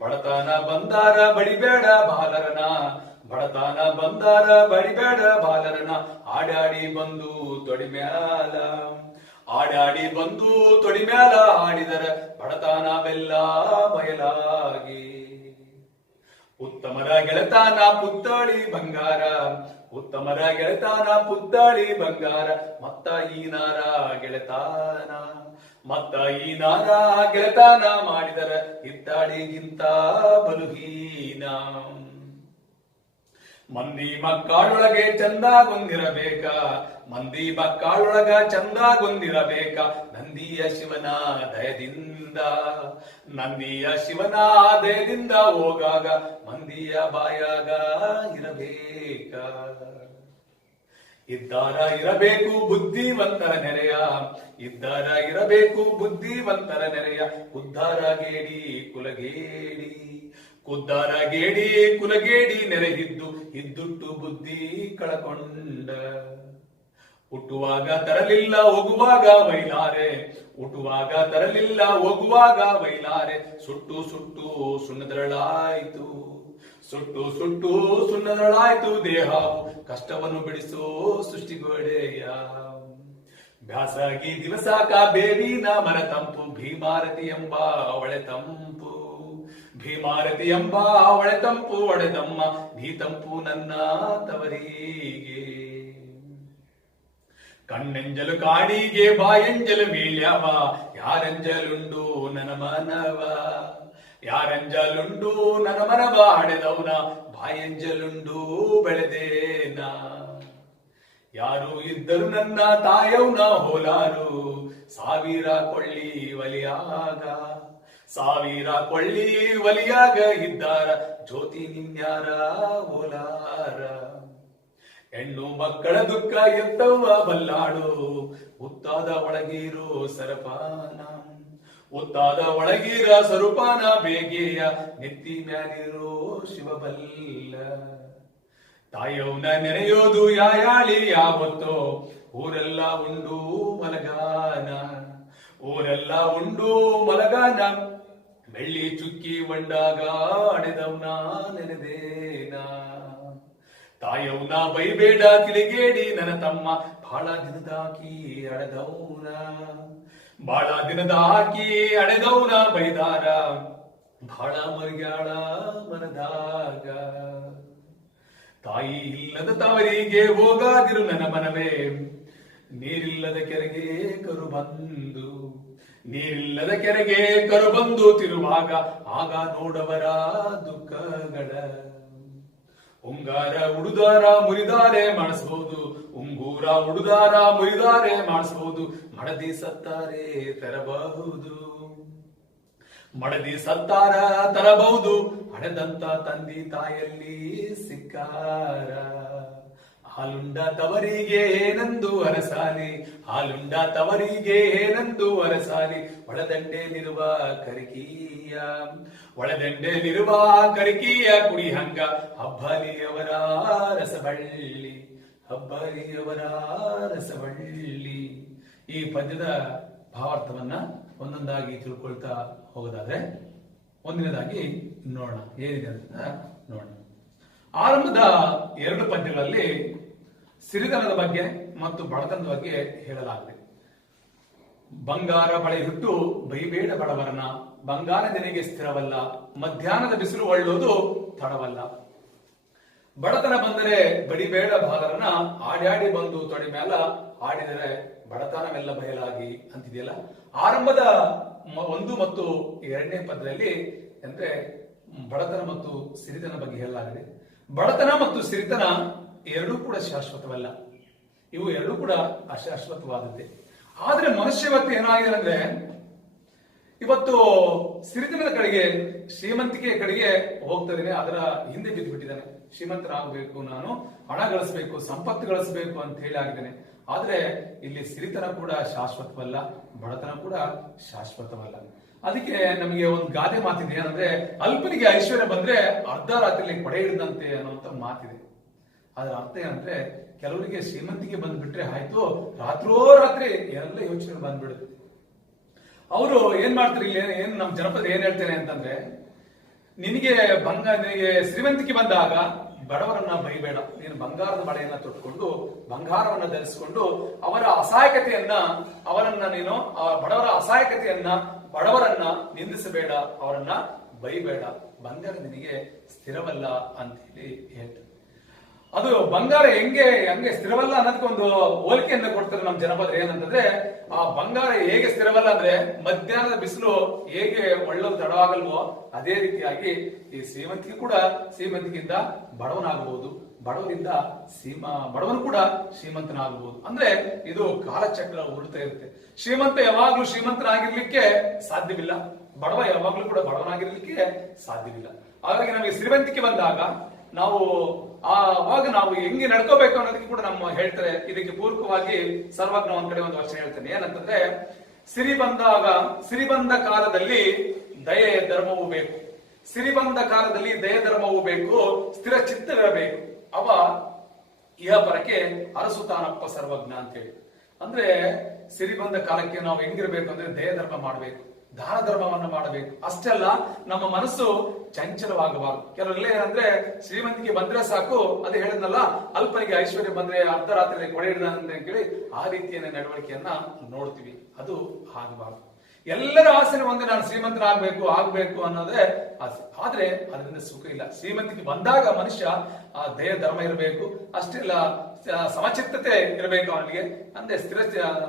ಬಡತನ ಬಂದಾರ ಬಡಿಬೇಡ ಬಾಲರನ, ಬಡತನ ಬಂದಾರ ಬಡಿಬೇಡ ಬಾಲರನ. ಆಡಾಡಿ ಬಂದು ತೊಡಿಮ್ಯಾಲ, ಆಡಾಡಿ ಬಂದು ತೊಡಿಮ್ಯಾಲ ಆಡಿದರ ಬಡತನವೆಲ್ಲ ಬಯಲಾಗಿ. ಉತ್ತಮರ ಗೆಳತಾನ ಪುತ್ತಾಳಿ ಬಂಗಾರ, ಉತ್ತಮರ ಗೆಳತಾನ ಪುತ್ತಾಳಿ ಬಂಗಾರ. ಮತ್ತ ಈ ನಾರ ಗೆಳತಾನ, ಮತ್ತ ಈ ನಾರ ಗೆಳತಾನ ಮಾಡಿದರ ಇತ್ತಾಳಿಗಿಂತ ಬಲುಹೀನ. ಮಂದಿ ಮಕ್ಕಳೊಳಗೆ ಚಂದಾಗೊಂದಿರಬೇಕ, ಮಂದಿ ಮಕ್ಕಳೊಳಗ ಚಂದಾಗೊಂದಿರಬೇಕ. ನಂದಿಯ ಶಿವನ ದಯದಿಂದ, ನಂದಿಯ ಶಿವನ ದಯದಿಂದ ಹೋಗಾಗ ಮಂದಿಯ ಬಾಯಾಗ ಇರಬೇಕ. ಇದ್ದಾರ ಇರಬೇಕು ಬುದ್ಧಿವಂತರ ನೆರೆಯ, ಇದ್ದಾರ ಇರಬೇಕು ಬುದ್ಧಿವಂತರ ನೆರೆಯ. ಉದ್ಧಾರ ಗೇಡಿ ಕುಲಗೇಡಿ, ಉದ್ಧಾರ ಗೇಡಿ ಕುಲಗೇಡಿ ನೆರೆಹಿದ್ದು ಇದ್ದುಟ್ಟು ಬುದ್ಧಿ ಕಳಕೊಂಡ. ಹುಟ್ಟುವಾಗ ತರಲಿಲ್ಲ ಹೋಗುವಾಗ ವೈಲಾರೆ, ಹುಟ್ಟುವಾಗ ತರಲಿಲ್ಲ ಹೋಗುವಾಗ ವೈಲಾರೆ. ಸುಟ್ಟು ಸುಟ್ಟು ಸುಣ್ಣದರಳಾಯ್ತು, ಸುಟ್ಟು ಸುಟ್ಟು ಸುಣ್ಣದರಳಾಯ್ತು ದೇಹವು. ಕಷ್ಟವನ್ನು ಬಿಡಿಸೋ ಸೃಷ್ಟಿಗೋಡೆಯ. ಬ್ಯಾಸಾಗಿ ದಿವಸಾಕ ಬೇವಿನ ಮರ ತಂಪು, ಭೀಮಾರತಿ ಎಂಬ ಅವಳೆ ತಂಪು, ಭೀಮಾರತಿ ಎಂಬ ಅವಳೆ ತಂಪು ಒಡೆದಮ್ಮ. ನೀ ತಂಪು ನನ್ನ ತವರಿಗೆ. ಕಣ್ಣೆಂಜಲು ಕಾಡಿಗೆ ಬಾಯಂಜಲು ವೀಳ್ಯವ, ಯಾರಂಜಲುಂಡು ನನ್ನ ಮನವ, ಯಾರಂಜಲುಂಡು ನನ್ನ ಮನವ. ಹಡೆದವನ ಬಾಯಂಜಲುಂಡು ಬೆಳೆದೇನ. ಯಾರು ಇದ್ದರು ನನ್ನ ತಾಯವ್ನ ಹೋಲಾರು, ಸಾವಿರ ಕೊಳ್ಳಿ ಒಲಿಯಾಗ, ಸಾವಿರ ಕೊಳ್ಳಿ ಒಲಿಯಾಗ ಇದ್ದಾರ. ಜ್ಯೋತಿ ನಿನ್ಯಾರ ಓಲಾರ. ಹೆಣ್ಣು ಮಕ್ಕಳ ದುಃಖ ಎತ್ತವ್ವ ಬಲ್ಲಾಡು, ಉತ್ತಾದ ಒಳಗಿರೋ ಸರಪಾನ, ಉತ್ತಾದ ಒಳಗಿರ ಸ್ವರೂಪಾನ. ಬೇಗೆಯ ನೆತ್ತಿ ಮ್ಯಾಲಿರೋ ಶಿವಬಲ್ಲ. ತಾಯವ್ನ ನೆನೆಯೋದು ಯಾಯಾಳಿ ಯಾವತ್ತೋ, ಊರೆಲ್ಲ ಉಂಡು ಮಲಗಾನ, ಊರೆಲ್ಲ ಉಂಡು ಮಲಗಾನ. ಬೆಳ್ಳಿ ಚುಕ್ಕಿ ಒಂಡಾಗ ಅಡೆದವ್ನ ನೆನೆದೇನ. ತಾಯವ್ನ ಬೈಬೇಡ ತಿಳಿಗೇಡಿ ನನ್ನ ತಮ್ಮ, ಬಹಳ ದಿನದಾಕಿ ಅಳೆದೌನ, ಬಹಳ ದಿನದಾಕಿ ಅಳೆದೌನ ಬೈದಾರ, ಬಹಳ ಮರ್ಗ್ಯಾಳ ಮನದಾಗ. ತಾಯಿ ಇಲ್ಲದ ತವರಿಗೆ ಹೋಗಾದಿರು ನನ್ನ ಮನವೇ, ನೀರಿಲ್ಲದ ಕೆರೆಗೆ ಕರು ಬಂದು, ನೀರಿಲ್ಲದ ಕೆರೆಗೆ ಕರು ಬಂದು ತಿರುವಾಗ, ಆಗ ನೋಡವರ ದುಃಖಗಳ. ಉಂಗಾರ ಉಡುದಾರ ಮುರಿದಾರೆ ಮಾಡಿಸಬಹುದು, ಉಂಗೂರ ಉಡುದಾರ ಮುರಿದಾರೆ ಮಾಡಿಸಬಹುದು, ಮಡದಿ ಸತ್ತಾರೆ ತರಬಹುದು, ಮಡದಿ ಸತ್ತಾರ ತರಬಹುದು, ಹಡೆದಂತ ತಂದಿ ತಾಯಲ್ಲಿ ಸಿಕ್ಕಾರ. ಹಾಲುಂಡ ತವರಿಗೆ ಏನಂದು ಅರಸಾಲಿ, ಹಾಲುಂಡ ತವರಿಗೆ ಏನಂದು ಅರಸಾಲಿ, ಒಳದಂಡೆಲಿರುವ ಕರಿಕೀಯ, ಒಳದಂಡೆಲಿರುವ ಕರಿಕೀಯ ಕುಡಿ ಹಂಗ, ಹಬ್ಬಲಿಯವರ ರಸಬಳ್ಳಿ, ಹಬ್ಬಲಿಯವರ ರಸಬಳ್ಳಿ. ಈ ಪದ್ಯದ ಭಾವಾರ್ಥವನ್ನ ಒಂದೊಂದಾಗಿ ತಿಳ್ಕೊಳ್ತಾ ಹೋಗೋದಾದ್ರೆ, ಒಂದನೇದಾಗಿ ನೋಡೋಣ ಏನಿದೆ ಅಂತ ನೋಡೋಣ. ಆರಂಭದ 2 ಪದ್ಯಗಳಲ್ಲಿ ಸಿರಿತನದ ಬಗ್ಗೆ ಮತ್ತು ಬಡತನದ ಬಗ್ಗೆ ಹೇಳಲಾಗಿದೆ. ಬಂಗಾರ ಬಳೆಯುಟ್ಟು ಬೈಬೇಡ ಬಡವರನ, ಬಂಗಾರ ನಿನಗೆ ಸ್ಥಿರವಲ್ಲ, ಮಧ್ಯಾಹ್ನದ ಬಿಸಿಲು ಒಳ್ಳೋದು ತಡವಲ್ಲ. ಬಡತನ ಬಂದರೆ ಬಡಿಬೇಡ ಬಾಲರನ, ಆಡ್ಯಾಡಿ ಬಂದು ತೊಡೆ ಮೇಲ ಆಡಿದರೆ ಬಡತನವೆಲ್ಲ ಬಯಲಾಗಿ ಅಂತಿದೆಯಲ್ಲ. ಆರಂಭದ 1 ಮತ್ತು 2ನೇ ಪದ್ಯದಲ್ಲಿ ಅಂದ್ರೆ ಬಡತನ ಮತ್ತು ಸಿರಿತನ ಬಗ್ಗೆ ಹೇಳಲಾಗಿದೆ. ಬಡತನ ಮತ್ತು ಸಿರಿತನ ಎರಡೂ ಕೂಡ ಶಾಶ್ವತವಲ್ಲ, ಇವು ಎರಡೂ ಕೂಡ ಅಶಾಶ್ವತವಾದದ್ದೇ. ಆದ್ರೆ ಮನುಷ್ಯ ಇವತ್ತು ಏನಾಗಿದೆ ಅಂದ್ರೆ, ಇವತ್ತು ಸಿರಿತನದ ಕಡೆಗೆ, ಶ್ರೀಮಂತಿಕೆಯ ಕಡೆಗೆ ಹೋಗ್ತಾ ಇದ್ದೇನೆ, ಅದರ ಹಿಂದೆ ಬಿದ್ದು ಬಿಟ್ಟಿದ್ದಾನೆ. ಶ್ರೀಮಂತನಾಗಬೇಕು, ನಾನು ಹಣ ಗಳಿಸಬೇಕು, ಸಂಪತ್ತು ಗಳಿಸಬೇಕು ಅಂತ ಹೇಳಿ ಆಗಿದ್ದೇನೆ. ಆದ್ರೆ ಇಲ್ಲಿ ಸಿರಿತನ ಕೂಡ ಶಾಶ್ವತವಲ್ಲ, ಬಡತನ ಕೂಡ ಶಾಶ್ವತವಲ್ಲ. ಅದಕ್ಕೆ ನಮಗೆ ಒಂದು ಗಾದೆ ಮಾತಿದೆ, ಏನಂದ್ರೆ ಅಲ್ಪನಿಗೆ ಐಶ್ವರ್ಯ ಬಂದ್ರೆ ಅರ್ಧ ರಾತ್ರಿಯಲ್ಲಿ ಕೊಡೆ ಹಿಡಿದಂತೆ ಅನ್ನುವಂತ ಮಾತಿದೆ. ಅದರ ಅರ್ಥ ಏನಂದ್ರೆ, ಕೆಲವರಿಗೆ ಶ್ರೀಮಂತಿಗೆ ಬಂದ್ಬಿಟ್ರೆ ಆಯ್ತು, ರಾತ್ರಿ ಎಲ್ಲ ಯೋಚನೆ ಬಂದ್ಬಿಡುತ್ತೆ. ಅವರು ಏನ್ ಮಾಡ್ತಾರೆ, ಇಲ್ಲಿ ಏನ್ ನಮ್ ಜನಪದ ಏನ್ ಹೇಳ್ತೇನೆ ಅಂತಂದ್ರೆ, ನಿನಗೆ ಶ್ರೀಮಂತಿಕೆ ಬಂದಾಗ ಬಡವರನ್ನ ಬೈಬೇಡ, ನೀನು ಬಂಗಾರದ ಬಳೆಯನ್ನ ತೊಟ್ಕೊಂಡು, ಬಂಗಾರವನ್ನ ಧರಿಸಿಕೊಂಡು, ಅವರ ಅಸಹಾಯಕತೆಯನ್ನ, ಅವರನ್ನ ನೀನು ಬಡವರ ಅಸಹಾಯಕತೆಯನ್ನ, ಬಡವರನ್ನ ನಿಂದಿಸಬೇಡ, ಅವರನ್ನ ಬೈಬೇಡ, ಬಂಗಾರ ನಿನಗೆ ಸ್ಥಿರವಲ್ಲ ಅಂತ ಹೇಳಿ ಹೇಳ್ತಾರೆ. ಅದು ಬಂಗಾರ ಹಂಗೆ ಸ್ಥಿರವಲ್ಲ ಅನ್ನೋದಕ್ಕೊಂದು ಹೋಲಿಕೆಯನ್ನ ಕೊಡ್ತಾರೆ ನಮ್ಮ ಜನಪದರು. ಏನಂತಂದ್ರೆ, ಆ ಬಂಗಾರ ಹೇಗೆ ಸ್ಥಿರವಲ್ಲ ಅಂದ್ರೆ, ಮಧ್ಯಾಹ್ನದ ಬಿಸಿಲು ಹೇಗೆ ಒಳ್ಳೊಂದು ತಡವಾಗಲ್ವೋ ಅದೇ ರೀತಿಯಾಗಿ ಈ ಶ್ರೀಮಂತಿಕೆ ಕೂಡ ಶ್ರೀಮಂತಿಕೆಯಿಂದ ಬಡವನಾಗಬಹುದು, ಬಡವರಿಂದ ಬಡವನು ಕೂಡ ಶ್ರೀಮಂತನಾಗಬಹುದು. ಅಂದ್ರೆ ಇದು ಕಾಲಚಕ್ರ ಉರುಳ್ತಾ ಇರುತ್ತೆ. ಶ್ರೀಮಂತ ಯಾವಾಗ್ಲೂ ಶ್ರೀಮಂತನಾಗಿರ್ಲಿಕ್ಕೆ ಸಾಧ್ಯವಿಲ್ಲ, ಬಡವ ಯಾವಾಗ್ಲೂ ಕೂಡ ಬಡವನಾಗಿರ್ಲಿಕ್ಕೆ ಸಾಧ್ಯವಿಲ್ಲ. ಹಾಗಾಗಿ ನಮಗೆ ಶ್ರೀಮಂತಿಕೆ ಬಂದಾಗ ಆವಾಗ ನಾವು ಹೆಂಗೆ ನಡ್ಕೋಬೇಕು ಅನ್ನೋದಕ್ಕೆ ಕೂಡ ನಮ್ಮ ಹೇಳ್ತಾರೆ. ಇದಕ್ಕೆ ಪೂರಕವಾಗಿ ಸರ್ವಜ್ಞ ಒಂದ್ ಕಡೆ ಒಂದು ವಚನ ಹೇಳ್ತಾನೆ. ಏನಂತಂದ್ರೆ, ಸಿರಿಬಂದ ಕಾಲದಲ್ಲಿ ದಯೆ ಧರ್ಮವೂ ಬೇಕು, ಸಿರಿಬಂದ ಕಾಲದಲ್ಲಿ ದಯೆ ಧರ್ಮವೂ ಬೇಕು, ಸ್ಥಿರ ಚಿತ್ತವಿರಬೇಕು, ಅವ ಇಹಪರಕ್ಕೆ ಅರಸುತ್ತಾನಪ್ಪ ಸರ್ವಜ್ಞ ಅಂತೇಳಿ. ಅಂದ್ರೆ ಸಿರಿಬಂದ ಕಾಲಕ್ಕೆ ನಾವು ಹೆಂಗಿರ್ಬೇಕು ಅಂದ್ರೆ, ದಯೆ ಧರ್ಮ ಮಾಡಬೇಕು, ದಾನ ಧರ್ಮವನ್ನ ಮಾಡಬೇಕು. ಅಷ್ಟೆಲ್ಲ ನಮ್ಮ ಮನಸ್ಸು ಚಂಚಲವಾಗಬಾರದು. ಕೆಲವೆಲ್ಲ ಏನಂದ್ರೆ, ಶ್ರೀಮಂತಿಗೆ ಬಂದ್ರೆ ಸಾಕು, ಅದು ಹೇಳಿದ್ನಲ್ಲ, ಅಲ್ಪನಿಗೆ ಐಶ್ವರ್ಯ ಬಂದ್ರೆ ಅರ್ಧ ರಾತ್ರಿ ಕೊಡೆ ಹಿಡಿದ ಅಂತ ಹೇಳಿ ಆ ರೀತಿಯ ನಡವಳಿಕೆಯನ್ನ ನೋಡ್ತೀವಿ. ಅದು ಆಗಬಾರದು. ಎಲ್ಲರ ಆಸೆ ಒಂದೇ, ನಾನು ಆಗ್ಬೇಕು ಅನ್ನೋದೇ ಆಸೆ. ಆದ್ರೆ ಅದರಿಂದ ಸುಖ ಇಲ್ಲ. ಶ್ರೀಮಂತಿಗೆ ಬಂದಾಗ ಮನುಷ್ಯ ಆ ದಯ ಧರ್ಮ ಇರಬೇಕು, ಅಷ್ಟೆಲ್ಲ ಸಮಚಿತ್ತತೆ ಇರಬೇಕು ಅವನಿಗೆ. ಅಂದ್ರೆ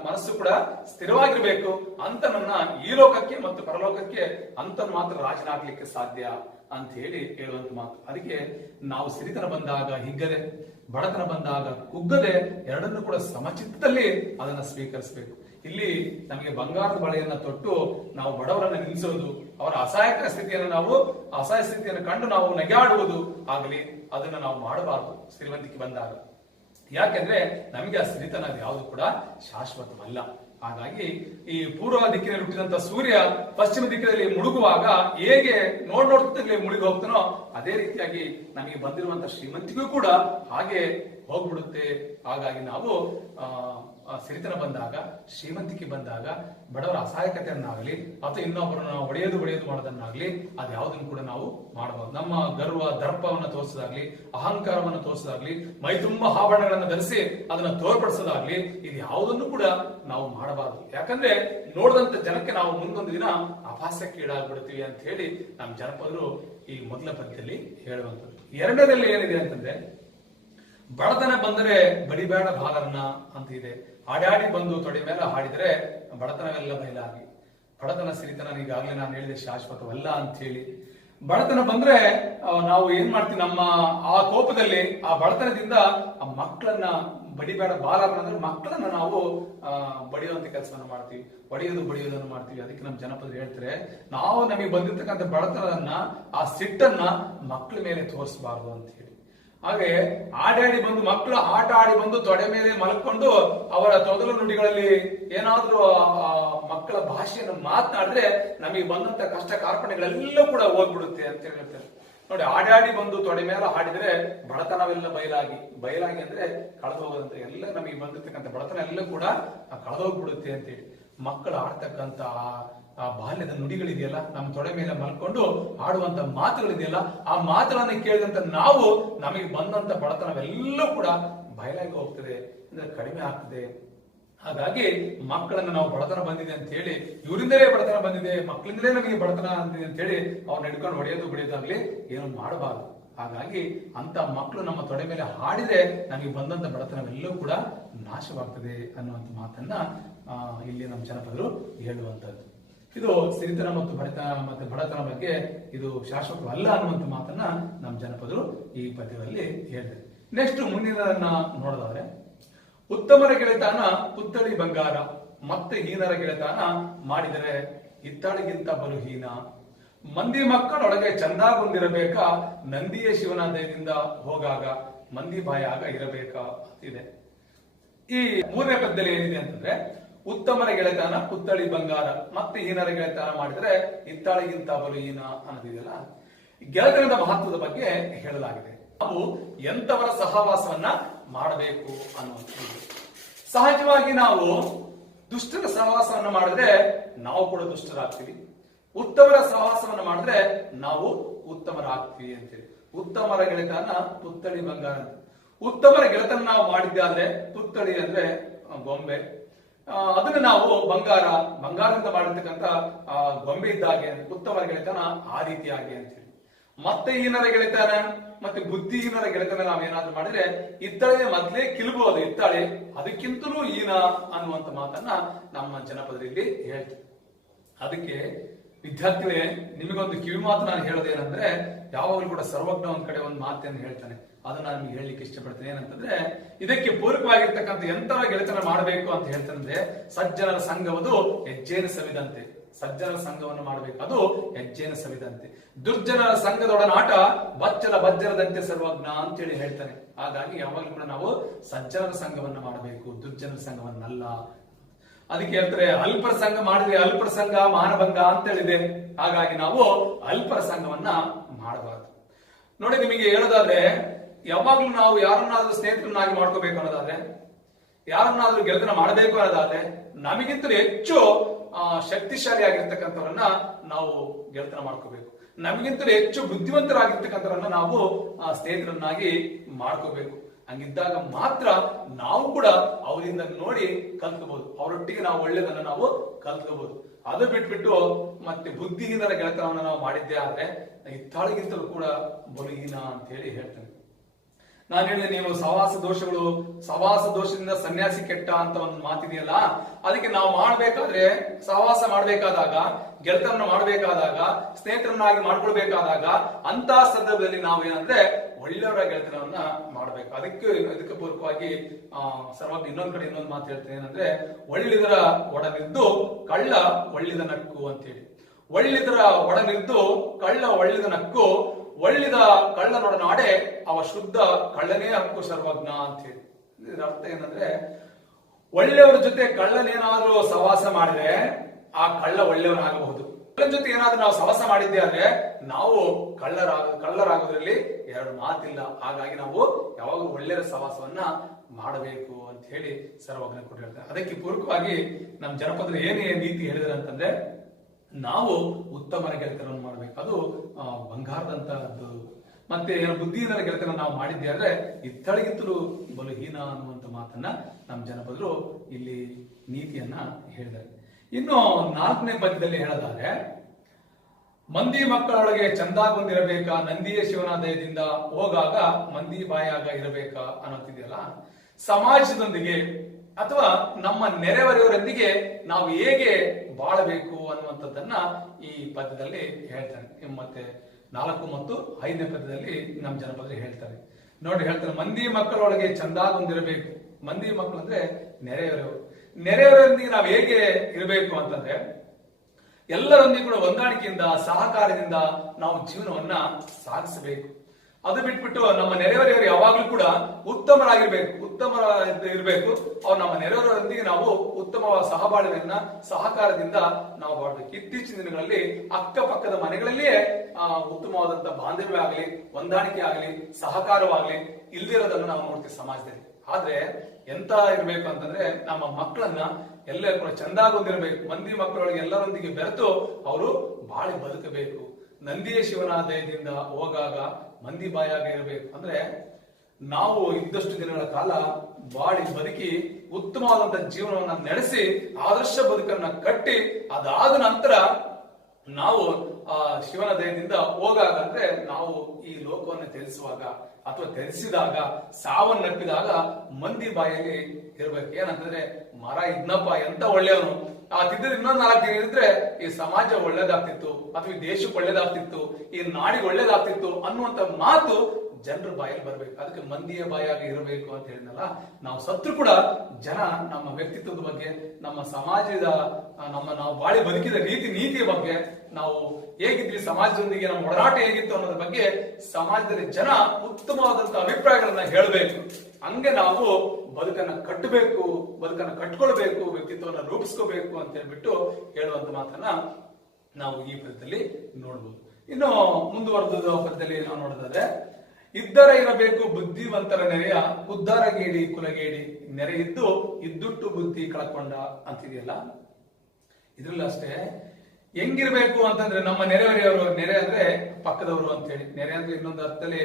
ಮನಸ್ಸು ಕೂಡ ಸ್ಥಿರವಾಗಿರ್ಬೇಕು. ಅಂತನನ್ನ ಈ ಲೋಕಕ್ಕೆ ಮತ್ತು ಪರಲೋಕಕ್ಕೆ ಅಂತನ್ ಮಾತ್ರ ರಾಜನಾಗ್ಲಿಕ್ಕೆ ಸಾಧ್ಯ ಅಂತ ಹೇಳಿ ಹೇಳುವಂತ ಮಾತು. ಅದಕ್ಕೆ ನಾವು ಸಿರಿತನ ಬಂದಾಗ ಹಿಗ್ಗದೆ, ಬಡತನ ಬಂದಾಗ ಕುಗ್ಗದೆ, ಎರಡನ್ನೂ ಕೂಡ ಸಮಚಿತ್ತದಲ್ಲಿ ಅದನ್ನ ಸ್ವೀಕರಿಸಬೇಕು. ಇಲ್ಲಿ ನಮಗೆ ಬಂಗಾರದ ಬಳೆಯನ್ನ ತೊಟ್ಟು ನಾವು ಬಡವರನ್ನ ನಿಲ್ಲಿಸೋದು, ಅವರ ಅಸಹಾಯಕ ಸ್ಥಿತಿಯನ್ನು ಕಂಡು ನಾವು ನಗಾಡುವುದು ಆಗಲಿ, ಅದನ್ನ ನಾವು ಮಾಡಬಾರದು ಶ್ರೀಮಂತಿಕೆ ಬಂದಾಗ. ಯಾಕೆಂದ್ರೆ ನಮಗೆ ಆ ಸಿರಿತನ ಯಾವುದು ಕೂಡ ಶಾಶ್ವತವಲ್ಲ. ಹಾಗಾಗಿ ಈ ಪೂರ್ವ ದಿಕ್ಕಿನಲ್ಲಿ ಹುಟ್ಟಿದಂತ ಸೂರ್ಯ ಪಶ್ಚಿಮ ದಿಕ್ಕಿನಲ್ಲಿ ಮುಳುಗುವಾಗ ಹೇಗೆ ನೋಡ್ತಿರ್ಲಿ ಮುಳುಗಿ ಹೋಗ್ತಾನೋ, ಅದೇ ರೀತಿಯಾಗಿ ನಮಗೆ ಬಂದಿರುವಂತ ಶ್ರೀಮಂತಿಗೂ ಕೂಡ ಹಾಗೆ ಹೋಗ್ಬಿಡುತ್ತೆ. ಹಾಗಾಗಿ ನಾವು ಸಿರಿತನ ಬಂದಾಗ, ಶ್ರೀಮಂತಿಕೆ ಬಂದಾಗ, ಬಡವರ ಅಸಹಾಯಕತೆಯನ್ನಾಗಲಿ ಅಥವಾ ಇನ್ನೊಬ್ಬರನ್ನ ಹೊಡೆಯೋದು ಮಾಡೋದನ್ನಾಗ್ಲಿ ಅದ್ಯಾವುದನ್ನು ಕೂಡ ನಾವು ಮಾಡಬಹುದು. ನಮ್ಮ ಗರ್ವ ದರ್ಪವನ್ನು ತೋರಿಸೋದಾಗ್ಲಿ, ಅಹಂಕಾರವನ್ನು ತೋರಿಸೋದಾಗ್ಲಿ, ಮೈ ತುಂಬಾ ಆಭರಣಗಳನ್ನು ಧರಿಸಿ ಅದನ್ನ ತೋರ್ಪಡಿಸೋದಾಗ್ಲಿ, ಇದು ಯಾವುದನ್ನು ಕೂಡ ನಾವು ಮಾಡಬಾರದು. ಯಾಕಂದ್ರೆ ನೋಡಿದಂತ ಜನಕ್ಕೆ ನಾವು ಮುಂದೊಂದು ದಿನ ಅಪಹಾಸ್ಯಕ್ಕೀಡಾಗ್ಬಿಡ್ತೀವಿ ಅಂತ ಹೇಳಿ ನಮ್ಮ ಜನಪದರು ಈ ಮೊದಲ ಪದ್ಯದಲ್ಲಿ ಹೇಳುವಂಥದ್ದು. ಎರಡರಲ್ಲಿ ಏನಿದೆ ಅಂತಂದ್ರೆ, ಬಡತನ ಬಂದರೆ ಬಡಿಬೇಡ ಬಾಲರನ್ನ ಅಂತ ಇದೆ. ಆಡಾಡಿ ಬಂದು ತೊಡೆ ಮೇಲೆ ಹಾಡಿದರೆ ಬಡತನವೆಲ್ಲ ಬಯಲಾಗಿ. ಬಡತನ ಸಿರಿತನ ಈಗಾಗಲೇ ನಾನು ಹೇಳಿದೆ ಶಾಶ್ವತವಲ್ಲ ಅಂತ ಹೇಳಿ. ಬಡತನ ಬಂದ್ರೆ ನಾವು ಏನ್ ಮಾಡ್ತೀವಿ, ನಮ್ಮ ಆ ಕೋಪದಲ್ಲಿ, ಆ ಬಡತನದಿಂದ ಆ ಮಕ್ಕಳನ್ನ ಬಡಿಬೇಡ ಬಾಲರನ್ನ ಅಂದ್ರೆ ಮಕ್ಕಳನ್ನ ನಾವು ಬಡಿಯುವಂತ ಕೆಲಸವನ್ನ ಮಾಡ್ತೀವಿ, ಬಡಿಯೋದನ್ನು ಮಾಡ್ತೀವಿ. ಅದಕ್ಕೆ ನಮ್ಮ ಜನಪದರು ಹೇಳ್ತಾರೆ, ನಾವು ನಮಗೆ ಬಂದಿರ್ತಕ್ಕಂಥ ಬಡತನನ್ನ, ಆ ಸಿಟ್ಟನ್ನ ಮಕ್ಕಳ ಮೇಲೆ ತೋರಿಸಬಾರ್ದು ಅಂತ ಹೇಳಿ. ಹಾಗೆ ಆಡಾಡಿ ಬಂದು ಮಕ್ಕಳು ಆಟ ಆಡಿ ಬಂದು ತೊಡೆ ಮೇಲೆ ಮಲ್ಕೊಂಡು ಅವರ ತೊದಲು ನುಡಿಗಳಲ್ಲಿ ಏನಾದ್ರೂ ಮಕ್ಕಳ ಭಾಷೆಯನ್ನು ಮಾತನಾಡಿದ್ರೆ ನಮಗೆ ಬಂದಂತ ಕಷ್ಟ ಕಾರ್ಪಣ್ಯಗಳೆಲ್ಲ ಕೂಡ ಹೋಗ್ಬಿಡುತ್ತೆ ಅಂತ ಹೇಳ್ತಾರೆ. ನೋಡಿ, ಆಡಾಡಿ ಬಂದು ತೊಡೆ ಮೇಲೆ ಹಾಡಿದ್ರೆ ಬಡತನವೆಲ್ಲ ಬಯಲಾಗಿ ಅಂದ್ರೆ ಕಳೆದು ಹೋಗೋದಂತ, ಎಲ್ಲ ನಮಗೆ ಬಂದಿರ್ತಕ್ಕಂಥ ಬಡತನ ಎಲ್ಲ ಕೂಡ ಕಳೆದೋಗ್ಬಿಡುತ್ತೆ ಅಂತೇಳಿ. ಮಕ್ಕಳು ಆಡ್ತಕ್ಕಂತ ಆ ಬಾಲ್ಯದ ನುಡಿಗಳಿದೆಯಲ್ಲ, ನಮ್ಮ ತೊಡೆ ಮೇಲೆ ಮಲ್ಕೊಂಡು ಆಡುವಂತ ಮಾತುಗಳಿದೆಯಲ್ಲ, ಆ ಮಾತುಗಳನ್ನು ಕೇಳಿದಂತ ನಾವು ನಮಗೆ ಬಂದಂತ ಬಡತನವೆಲ್ಲೂ ಕೂಡ ಬಯಲಾಗಿ ಹೋಗ್ತದೆ, ಅಂದ್ರೆ ಕಡಿಮೆ ಆಗ್ತದೆ. ಹಾಗಾಗಿ ಮಕ್ಕಳನ್ನ ನಾವು ಬಡತನ ಬಂದಿದೆ ಅಂತ ಹೇಳಿ, ಇವರಿಂದಲೇ ಬಡತನ ಬಂದಿದೆ, ಮಕ್ಕಳಿಂದಲೇ ನಮಗೆ ಬಡತನ ಅಂದಿದೆ ಅಂತ ಹೇಳಿ ಅವ್ರನ್ನ ಹಿಡ್ಕೊಂಡು ಹೊಡೆಯೋದಾಗ್ಲಿ ಏನು ಮಾಡಬಾರದು. ಹಾಗಾಗಿ ಅಂತ ಮಕ್ಕಳು ನಮ್ಮ ತೊಡೆ ಮೇಲೆ ಹಾಡಿದ್ರೆ ನಮಗೆ ಬಂದಂತ ಬಡತನವೆಲ್ಲವೂ ಕೂಡ ನಾಶವಾಗ್ತದೆ ಅನ್ನುವಂಥ ಮಾತನ್ನ ಇಲ್ಲಿ ನಮ್ಮ ಜನಪದರು ಹೇಳುವಂತದ್ದು. ಇದು ಸಿರಿತನ ಮತ್ತು ಬಡತನ ಬಗ್ಗೆ ಇದು ಶಾಶ್ವತವಲ್ಲ ಅನ್ನುವಂಥ ಮಾತನ್ನ ನಮ್ಮ ಜನಪದರು ಈ ಪದ್ಯದಲ್ಲಿ ಹೇಳಿದ್ದಾರೆ. ನೆಕ್ಸ್ಟ್ ಮುಂದಿನದನ್ನ ನೋಡೋದಾದ್ರೆ, ಉತ್ತಮರ ಗೆಳೆತನ ಪುತ್ತಳಿ ಬಂಗಾರ, ಮತ್ತೆ ಹೀನರ ಗೆಳೆತನ ಮಾಡಿದರೆ ಇತ್ತಾಳಿಗಿಂತ ಬಲು ಹೀನ. ಮಂದಿ ಮಕ್ಕಳೊಳಗೆ ಚಂದಾಗೊಂದಿರಬೇಕ, ನಂದಿಯ ಶಿವನ ದಯದಿಂದ ಹೋಗಾಗ ಮಂದಿ ಬಾಯಾಗ ಇರಬೇಕ ಅಂತಿದೆ. ಈ ಮೂರನೇ ಪದ್ಯದಲ್ಲಿ ಏನಿದೆ ಅಂತಂದ್ರೆ, ಉತ್ತಮರ ಗೆಳೆತನ ಪುತ್ತಳಿ ಬಂಗಾರ, ಮತ್ತೆ ಹೀನರ ಗೆಳೆತನ ಮಾಡಿದರೆ ಇತ್ತಾಳಿಗಿಂತ ಬಲು ಹೀನ ಅನ್ನೋದಿದೆಯಲ್ಲ, ಗೆಳೆತನದ ಮಹತ್ವದ ಬಗ್ಗೆ ಹೇಳಲಾಗಿದೆ. ನಾವು ಎಂತವರ ಸಹವಾಸವನ್ನ ಮಾಡಬೇಕು ಅನ್ನುವಂಥದ್ದು. ಸಹಜವಾಗಿ ನಾವು ದುಷ್ಟರ ಸಹವಾಸವನ್ನ ಮಾಡಿದ್ರೆ ನಾವು ಕೂಡ ದುಷ್ಟರಾಗ್ತೀವಿ, ಉತ್ತಮರ ಸಹವಾಸವನ್ನ ಮಾಡಿದ್ರೆ ನಾವು ಉತ್ತಮರಾಗ್ತೀವಿ ಅಂತೇಳಿ. ಉತ್ತಮರ ಗೆಳೆತನ ಪುತ್ತಳಿ ಬಂಗಾರ. ಉತ್ತಮರ ಗೆಳೆತನ ನಾವು ಮಾಡಿದ್ದಾದ್ರೆ, ಪುತ್ತಳಿ ಅಂದ್ರೆ ಗೊಂಬೆ, ಅದನ್ನ ನಾವು ಬಂಗಾರದಿಂದ ಮಾಡಿರ್ತಕ್ಕಂಥ ಗೊಂಬೆ ಇದ್ದಾಗೆ, ಉತ್ತಮರ ಗೆಳೆತನ ಆ ರೀತಿಯಾಗಿ ಅಂತೇಳಿ. ಮತ್ತೆ ಹೀನರ ಗೆಳೆತನ ಮತ್ತೆ ಬುದ್ಧಿಹೀನರ ಗೆಳೆತನ ನಾವೇನಾದ್ರೂ ಮಾಡಿದ್ರೆ ಇತ್ತಾಳೆ ಮೊದ್ಲೇ ಕಿಲ್ಬಹುದು, ಇತ್ತಾಳೆ ಅದಕ್ಕಿಂತಲೂ ಹೀನ ಅನ್ನುವಂತ ಮಾತನ್ನ ನಮ್ಮ ಜನಪದರಲ್ಲಿ ಹೇಳ್ತೀವಿ. ಅದಕ್ಕೆ ವಿದ್ಯಾರ್ಥಿಗಳೇ, ನಿಮಗೊಂದು ಕಿವಿ ಮಾತು ನಾನು ಹೇಳೋದೇನಂದ್ರೆ, ಯಾವಾಗಲೂ ಕೂಡ ಸರ್ವಜ್ಞ ಒಂದ್ ಕಡೆ ಒಂದು ಮಾತನ್ನು ಹೇಳ್ತಾನೆ, ಅದನ್ನ ನಾನು ನಿಮ್ಗೆ ಹೇಳಲಿಕ್ಕೆ ಇಷ್ಟಪಡ್ತೇನೆ. ಏನಂತಂದ್ರೆ, ಇದಕ್ಕೆ ಪೂರಕವಾಗಿರ್ತಕ್ಕಂಥ ಎಂತರ ಗೆಳೆತನ ಮಾಡಬೇಕು ಅಂತ ಹೇಳ್ತಂದ್ರೆ, ಸಜ್ಜನರ ಸಂಘವದು ಹೆಜ್ಜೇನ ಸವಿದಂತೆ. ಸಜ್ಜನರ ಸಂಘವನ್ನು ಮಾಡಬೇಕು, ಅದು ಹೆಜ್ಜೇನ ಸವಿದಂತೆ. ದುರ್ಜನರ ಸಂಘದೊಡನಾಟ ಬಚ್ಚಲ ಬಜ್ಜರದಂತೆ ಸರ್ವಜ್ಞ ಅಂತೇಳಿ ಹೇಳ್ತಾನೆ. ಹಾಗಾಗಿ ಯಾವಾಗಲೂ ಕೂಡ ನಾವು ಸಜ್ಜನರ ಸಂಘವನ್ನ ಮಾಡಬೇಕು, ದುರ್ಜನರ ಸಂಘವನ್ನಲ್ಲ. ಅದಕ್ಕೆ ಹೇಳ್ತಾರೆ, ಅಲ್ಪರ ಸಂಘ ಮಾಡಿದ್ರೆ ಅಲ್ಪರ ಸಂಘ ಮಾನಭಂಗ ಅಂತ ಹೇಳಿದೆ. ಹಾಗಾಗಿ ನಾವು ಅಲ್ಪರ ಸಂಘವನ್ನ ಮಾಡಬಾರದು. ನೋಡಿ, ನಿಮಗೆ ಹೇಳೋದಾದ್ರೆ, ಯಾವಾಗ್ಲೂ ನಾವು ಯಾರನ್ನಾದ್ರೂ ಸ್ನೇಹಿತರನ್ನಾಗಿ ಮಾಡ್ಕೋಬೇಕು ಅನ್ನೋದಾದ್ರೆ, ಯಾರನ್ನಾದ್ರೂ ಗೆಳೆತನ ಮಾಡಬೇಕು ಅನ್ನೋದಾದ್ರೆ, ನಮಗಿಂತಲೂ ಹೆಚ್ಚು ಶಕ್ತಿಶಾಲಿ ಆಗಿರ್ತಕ್ಕಂಥವ್ರನ್ನ ನಾವು ಗೆಳೆತನ ಮಾಡ್ಕೋಬೇಕು. ನಮಗಿಂತಲೂ ಹೆಚ್ಚು ಬುದ್ಧಿವಂತರಾಗಿರ್ತಕ್ಕಂಥವ್ರನ್ನ ನಾವು ಸ್ನೇಹಿತರನ್ನಾಗಿ ಮಾಡ್ಕೋಬೇಕು. ಹಂಗಿದ್ದಾಗ ಮಾತ್ರ ನಾವು ಕೂಡ ಅವರಿಂದ ನೋಡಿ ಕಲ್ತ್ಕೋಬಹುದು, ಅವರೊಟ್ಟಿಗೆ ನಾವು ಒಳ್ಳೆದನ್ನ ನಾವು ಕಲ್ತ್ಕೋಬಹುದು. ಅದು ಬಿಟ್ಬಿಟ್ಟು ಮತ್ತೆ ಬುದ್ಧಿಹೀನರ ಗೆಳೆತನವನ್ನು ನಾವು ಮಾಡಿದ್ದೇ ಆದ್ರೆ ಇತ್ತಾಳಿಗಿಂತಲೂ ಕೂಡ ಬಲಹೀನ ಅಂತ ಹೇಳಿ ಹೇಳ್ತೇನೆ. ನಾನು ಹೇಳಿದೆ, ನೀವು ಸಹವಾಸ ದೋಷದಿಂದ ಸನ್ಯಾಸಿ ಕೆಟ್ಟ ಅಂತ ಒಂದು ಮಾತಿದೆಯಲ್ಲ, ಅದಕ್ಕೆ ನಾವು ಮಾಡ್ಬೇಕಾದ್ರೆ, ಸಹವಾಸ ಮಾಡ್ಬೇಕಾದಾಗ, ಗೆಳೆತನ ಮಾಡ್ಬೇಕಾದಾಗ, ಸ್ನೇಹಿತರನ್ನಾಗಿ ಮಾಡ್ಕೊಳ್ಬೇಕಾದಾಗ ಅಂತ ಸಂದರ್ಭದಲ್ಲಿ ನಾವು ಏನಂದ್ರೆ ಒಳ್ಳೆಯವರ ಗೆಳೆತನವನ್ನ ಮಾಡ್ಬೇಕು. ಅದಕ್ಕೆ ಪೂರ್ವಕವಾಗಿ ಸರ್ವಜ್ಞ ಇನ್ನೊಂದ್ ಕಡೆ ಇನ್ನೊಂದು ಮಾತು ಹೇಳ್ತೇನೆ, ಏನಂದ್ರೆ ಒಳ್ಳಿದರ ಒಡನಿದ್ದು ಕಳ್ಳ ಒಳ್ಳಿದ ನಕ್ಕು ಅಂತೇಳಿ. ಒಳ್ಳಿದರ ಒಡನಿದ್ದು ಕಳ್ಳ ಒಳ್ಳಿದ ನಕ್ಕು, ಒಳ್ಳಿದ ಕಳ್ಳನೊಡನಾಡೆ ಅವ ಶುದ್ಧ ಕಳ್ಳನೇ ಹಕ್ಕು ಸರ್ವಜ್ಞ ಅಂತ ಹೇಳಿ. ಇದರ ಅರ್ಥ ಏನಂದ್ರೆ, ಒಳ್ಳೆಯವರ ಜೊತೆ ಕಳ್ಳನೇನಾದ್ರೂ ಸಹವಾಸ ಮಾಡಿದ್ರೆ ಆ ಕಳ್ಳ ಒಳ್ಳೆಯವನಾಗಬಹುದು, ಜೊತೆ ಏನಾದ್ರೂ ನಾವು ಸಹವಾಸ ಮಾಡಿದ್ದೆ ಆದ್ರೆ ನಾವು ಕಳ್ಳರಾಗೋದ್ರಲ್ಲಿ ಎರಡು ಮಾತಿಲ್ಲ. ಹಾಗಾಗಿ ನಾವು ಯಾವಾಗಲೂ ಒಳ್ಳೆಯ ಸಹವಾಸವನ್ನ ಮಾಡಬೇಕು ಅಂತ ಹೇಳಿ ಸರ್ವಜ್ಞ ಕೊಟ್ಟು ಹೇಳ್ತಾರೆ. ಅದಕ್ಕೆ ಪೂರಕವಾಗಿ ನಮ್ಮ ಜನಪದರು ಏನೇ ನೀತಿ ಹೇಳಿದ್ರೆ ಅಂತಂದ್ರೆ, ನಾವು ಉತ್ತಮರ ಗೆಳೆತನವನ್ನು ಮಾಡ್ಬೇಕು, ಅದು ಬಂಗಾರದಂತಹದ್ದು. ಮತ್ತೆ ಬುದ್ಧಿಹೀನರ ಗೆಳೆತನ ನಾವು ಮಾಡಿದ್ದೆ ಆದ್ರೆ ಇತ್ತಳಿಗಿತ್ತಲು ಬಲಹೀನ ಅನ್ನುವಂತ ಮಾತನ್ನ ನಮ್ಮ ಜನಪದರು ಇಲ್ಲಿ ನೀತಿಯನ್ನ ಹೇಳಿದ್ದಾರೆ. ಇನ್ನು 4ನೇ ಪದ್ಯದಲ್ಲಿ ಹೇಳೋದಾದ್ರೆ, ಮಂದಿ ಮಕ್ಕಳೊಳಗೆ ಚಂದಾಗೊಂದಿರಬೇಕಾ, ನಂದಿಯ ಶಿವನ ದಯದಿಂದ ಹೋಗಾಗ ಮಂದಿ ಬಾಯಾಗ ಇರಬೇಕಾ ಅನ್ನೋತಿದೆಯಲ್ಲ, ಸಮಾಜದೊಂದಿಗೆ ಅಥವಾ ನಮ್ಮ ನೆರೆಹೊರೆಯವರೊಂದಿಗೆ ನಾವು ಹೇಗೆ ಬಾಳಬೇಕು ಅನ್ನುವಂಥದ್ದನ್ನ ಈ ಪದ್ಯದಲ್ಲಿ ಹೇಳ್ತಾನೆ. ಮತ್ತೆ 4 ಮತ್ತು 5ನೇ ಪದ್ಯದಲ್ಲಿ ನಮ್ಮ ಜನಪದರು ಹೇಳ್ತಾರೆ. ನೋಡಿ ಹೇಳ್ತಾರೆ, ಮಂದಿ ಮಕ್ಕಳೊಳಗೆ ಚಂದಾಗೊಂದಿರಬೇಕು. ಮಂದಿ ಮಕ್ಕಳು ಅಂದ್ರೆ ನೆರೆಹೊರೆಯವರು. ನೆರೆಹೊರೆಯವರೊಂದಿಗೆ ನಾವು ಹೇಗೆ ಇರಬೇಕು ಅಂತಂದ್ರೆ, ಎಲ್ಲರೊಂದಿಗೆ ಕೂಡ ಹೊಂದಾಣಿಕೆಯಿಂದ ಸಹಕಾರದಿಂದ ನಾವು ಜೀವನವನ್ನ ಸಾಗಿಸಬೇಕು. ಅದು ಬಿಟ್ಬಿಟ್ಟು ನಮ್ಮ ನೆರೆಹೊರೆಯವರು ಯಾವಾಗ್ಲೂ ಕೂಡ ಉತ್ತಮರಾಗಿರ್ಬೇಕು, ಇರಬೇಕು. ಅವ್ರು ನಮ್ಮ ನೆರೆಹೊರೆಯವರೊಂದಿಗೆ ನಾವು ಉತ್ತಮ ಸಹಬಾಳ್ವೆಯನ್ನ ಸಹಕಾರದಿಂದ ನಾವು ಮಾಡಬೇಕು. ಇತ್ತೀಚಿನ ದಿನಗಳಲ್ಲಿ ಅಕ್ಕಪಕ್ಕದ ಮನೆಗಳಲ್ಲಿಯೇ ಉತ್ತಮವಾದಂತ ಬಾಂಧವ್ಯ ಆಗಲಿ, ಹೊಂದಾಣಿಕೆ ಆಗಲಿ, ಸಹಕಾರವಾಗಲಿ ಇಲ್ದಿರೋದನ್ನು ನಾವು ನೋಡ್ತೀವಿ ಸಮಾಜದಲ್ಲಿ. ಆದ್ರೆ ಎಂತ ಇರ್ಬೇಕು ಅಂತಂದ್ರೆ, ನಮ್ಮ ಮಕ್ಕಳನ್ನ ಎಲ್ಲರೂ ಕೂಡ ಚಂದಾಗೊಂದಿರಬೇಕು. ಮಂದಿ ಮಕ್ಕಳೊಳಗೆ ಎಲ್ಲರೊಂದಿಗೆ ಬೆರೆತು ಅವರು ಬಾಳಿ ಬದುಕಬೇಕು. ನಂದಿಯ ಶಿವನ ದಯದಿಂದ ಹೋಗಾಗ ಮಂದಿ ಬಾಯಾಗ ಇರಬೇಕು. ಅಂದ್ರೆ ನಾವು ಇದ್ದಷ್ಟು ದಿನಗಳ ಕಾಲ ಬಾಳಿ ಬದುಕಿ ಉತ್ತಮವಾದಂತ ಜೀವನವನ್ನ ನಡೆಸಿ ಆದರ್ಶ ಬದುಕನ್ನ ಕಟ್ಟಿ ಅದಾದ ನಂತರ ನಾವು ಆ ಶಿವನ ದಯದಿಂದ ಹೋಗಾಗ, ಅಂದ್ರೆ ನಾವು ಈ ಲೋಕವನ್ನು ತ್ಯಜಿಸುವಾಗ ಅಥವಾ ತ್ಯಜಿಸಿದಾಗ, ಸಾವನ್ನಪ್ಪಿದಾಗ ಮಂದಿ ಬಾಯಲ್ಲಿ ಇರ್ಬೇಕು. ಏನಂತಂದ್ರೆ, ಮರ ಇದ್ನಪ್ಪ ಎಂತ ಒಳ್ಳೆಯವನು, ಆ ತಿದ್ದ ಇನ್ನೊಂದು 4 ದಿನ ಇದ್ರೆ ಈ ಸಮಾಜ ಒಳ್ಳೇದಾಗ್ತಿತ್ತು, ಅಥವಾ ಈ ದೇಶಕ್ಕೆ ಒಳ್ಳೇದಾಗ್ತಿತ್ತು, ಈ ನಾಡಿಗೆ ಒಳ್ಳೇದಾಗ್ತಿತ್ತು ಅನ್ನುವಂತ ಮಾತು ಜನರ ಬಾಯಲ್ಲಿ ಬರ್ಬೇಕು. ಅದಕ್ಕೆ ಮಂದಿಯ ಬಾಯಾಗಿ ಇರಬೇಕು ಅಂತ ಹೇಳಿದ್ನಲ್ಲ, ನಾವು ಸತ್ರು ಕೂಡ ಜನ ನಮ್ಮ ವ್ಯಕ್ತಿತ್ವದ ಬಗ್ಗೆ, ನಮ್ಮ ಸಮಾಜದ ನಾವು ಬಾಳಿ ಬದುಕಿದ ನೀತಿಯ ಬಗ್ಗೆ, ನಾವು ಹೇಗಿದ್ವಿ ಸಮಾಜದೊಂದಿಗೆ ನಮ್ಮ ಒಡನಾಟ ಹೇಗಿತ್ತು ಅನ್ನೋದ್ರ ಬಗ್ಗೆ ಸಮಾಜದಲ್ಲಿ ಜನ ಉತ್ತಮವಾದಂತ ಅಭಿಪ್ರಾಯಗಳನ್ನ ಹೇಳಬೇಕು. ಹಂಗೆ ನಾವು ಬದುಕನ್ನ ಕಟ್ಟಬೇಕು, ಬದುಕನ್ನ ಕಟ್ಕೊಳ್ಬೇಕು, ವ್ಯಕ್ತಿತ್ವವನ್ನು ರೂಪಿಸ್ಕೋಬೇಕು ಅಂತ ಹೇಳ್ಬಿಟ್ಟು ಹೇಳುವಂತ ಮಾತನ್ನ ನಾವು ಈ ಪದ್ಯದಲ್ಲಿ ನೋಡ್ಬೋದು. ಇನ್ನು ಮುಂದುವರೆದ ಪದ್ಯದಲ್ಲಿ ನಾವು ನೋಡೋದಾದ್ರೆ, ಇದ್ದರ ಇರಬೇಕು ಬುದ್ಧಿವಂತರ ನೆರೆಯ, ಉದ್ದಾರಗೇಡಿ ಕುಲಗೇಡಿ ನೆರೆ ಇದ್ದು ಇದ್ದುಟ್ಟು ಬುದ್ಧಿ ಕಳ್ಕೊಂಡ ಅಂತಿದೆಯಲ್ಲ, ಇದ್ರಲ್ಲ ಅಷ್ಟೇ ಹೆಂಗಿರ್ಬೇಕು ಅಂತಂದ್ರೆ, ನಮ್ಮ ನೆರೆಹೊರೆಯವರು, ನೆರೆ ಅಂದ್ರೆ ಪಕ್ಕದವರು ಅಂತ ಹೇಳಿ, ನೆರೆ ಅಂದ್ರೆ ಇನ್ನೊಂದು ಅರ್ಥದಲ್ಲಿ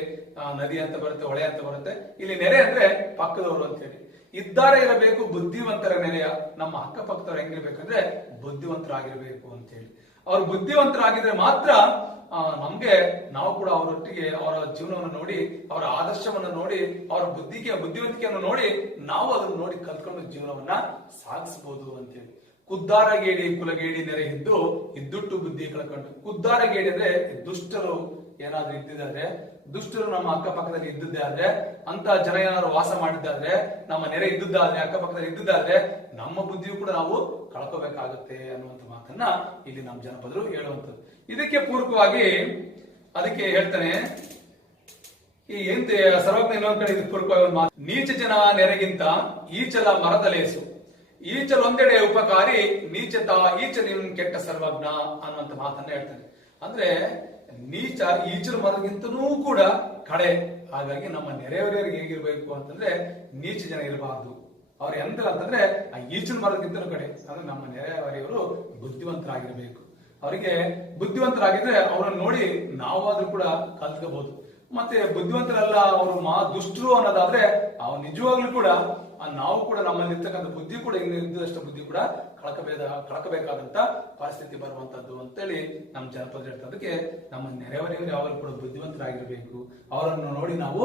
ನದಿ ಅಂತ ಬರುತ್ತೆ, ಹೊಳೆ ಅಂತ ಬರುತ್ತೆ. ಇಲ್ಲಿ ನೆರೆ ಅಂದ್ರೆ ಪಕ್ಕದವರು ಅಂತ ಹೇಳಿ. ಇದ್ದಾರೆ ಇರಬೇಕು ಬುದ್ಧಿವಂತರ ನೆರೆಯ, ನಮ್ಮ ಅಕ್ಕಪಕ್ಕದವ್ರು ಹೆಂಗಿರ್ಬೇಕಂದ್ರೆ ಬುದ್ಧಿವಂತರಾಗಿರ್ಬೇಕು ಅಂತ ಹೇಳಿ. ಅವ್ರು ಬುದ್ಧಿವಂತರಾಗಿದ್ರೆ ಮಾತ್ರ ನಮ್ಗೆ ನಾವು ಕೂಡ ಅವರೊಟ್ಟಿಗೆ ಅವರ ಜೀವನವನ್ನು ನೋಡಿ, ಅವರ ಆದರ್ಶವನ್ನು ನೋಡಿ, ಅವರ ಬುದ್ಧಿವಂತಿಕೆಯನ್ನು ನೋಡಿ ನಾವು ಅದನ್ನು ನೋಡಿ ಕಲ್ತ್ಕೊಂಡು ಜೀವನವನ್ನ ಸಾಗಿಸಬಹುದು ಅಂತೇಳಿ. ಕುದ್ದಾರಗೇಡಿ ಕುಲಗೇಡಿ ನೆರೆ ಇದ್ದು ಇದ್ದುಟ್ಟು ಬುದ್ಧಿ ಕಳ್ಕೊಂಡು. ಕುದ್ದಾರಗೇಡಿ ಅಂದ್ರೆ ದುಷ್ಟರು ಏನಾದ್ರೂ ಇದ್ದಿದ್ದಾದ್ರೆ, ದುಷ್ಟರು ನಮ್ಮ ಅಕ್ಕಪಕ್ಕದಲ್ಲಿ ಇದ್ದಿದ್ದೆ ಆದ್ರೆ, ಅಂತ ಜನ ಏನಾದ್ರು ವಾಸ ಮಾಡಿದ್ದಾದ್ರೆ, ನಮ್ಮ ನೆರೆ ಇದ್ದಿದ್ದಾದ್ರೆ, ಅಕ್ಕಪಕ್ಕದಲ್ಲಿ ಇದ್ದಿದ್ದಾದ್ರೆ ನಮ್ಮ ಬುದ್ಧಿಯು ಕೂಡ ನಾವು ಕಳ್ಕೋಬೇಕಾಗುತ್ತೆ ಅನ್ನುವಂಥ ಮಾತನ್ನ ಇಲ್ಲಿ ನಮ್ಮ ಜನಪದರು ಹೇಳುವಂಥದ್ದು. ಇದಕ್ಕೆ ಪೂರಕವಾಗಿ ಅದಕ್ಕೆ ಹೇಳ್ತಾನೆ, ಈ ಎಂತ ಸರ್ವಜ್ಞ ಇನ್ನೊಂದ್ ಕಡೆ ಇದಕ್ಕೆ ಪೂರಕವಾಗಿ ಒಂದು ಮಾತು, ನೀಚ ಜನ ನೆರೆಗಿಂತ ಈಚಲ ಮರದಲೇಸು, ಈಚಲ ಒಂದೆಡೆ ಉಪಕಾರಿ, ನೀಚತ ಈಚ ನಿಮ್ ಕೆಟ್ಟ ಸರ್ವಜ್ಞ ಅನ್ನುವಂತ ಮಾತನ್ನ ಹೇಳ್ತಾನೆ. ಅಂದ್ರೆ ನೀಚ ಈಚಲ ಮರಗಿಂತನೂ ಕೂಡ ಕಡೆ. ಹಾಗಾಗಿ ನಮ್ಮ ನೆರೆಯವರಿಗೆ ಹೇಗಿರ್ಬೇಕು ಅಂತಂದ್ರೆ, ನೀಚ ಜನ ಇರಬಾರ್ದು. ಅವ್ರ ಎಂತ ಅಂತಂದ್ರೆ ಆ ಈಚಲ ಮರಗಿಂತನೂ ಕಡೆ. ಅಂದ್ರೆ ನಮ್ಮ ನೆರೆಯವರೆಯವರು ಬುದ್ಧಿವಂತರಾಗಿರ್ಬೇಕು. ಅವರಿಗೆ ಬುದ್ಧಿವಂತರಾಗಿದ್ರೆ ಅವರನ್ನು ನೋಡಿ ನಾವಾದ್ರೂ ಕೂಡ ಕಲ್ತ್ಕೋಬಹುದು. ಮತ್ತೆ ಬುದ್ಧಿವಂತರಲ್ಲ ಅವರು ದುಷ್ಟರು ಅನ್ನೋದಾದ್ರೆ ಅವ್ರು ನಿಜವಾಗ್ಲೂ ಕೂಡ ನಾವು ಕೂಡ ನಮ್ಮಲ್ಲಿ ಇರ್ತಕ್ಕಂಥ ಬುದ್ಧಿ ಕೂಡ ಇದ್ದಷ್ಟು ಬುದ್ಧಿ ಕೂಡ ಕಳಕಬೇಕಾದಂತ ಪರಿಸ್ಥಿತಿ ಬರುವಂತದ್ದು ಅಂತೇಳಿ ನಮ್ಮ ಜನಪದ ಹೇಳ್ತಾರೆ. ಅದಕ್ಕೆ ನಮ್ಮ ನೆರೆಹೊರೆಯವರು ಯಾವಾಗಲೂ ಕೂಡ ಬುದ್ಧಿವಂತರಾಗಿರ್ಬೇಕು. ಅವರನ್ನು ನೋಡಿ ನಾವು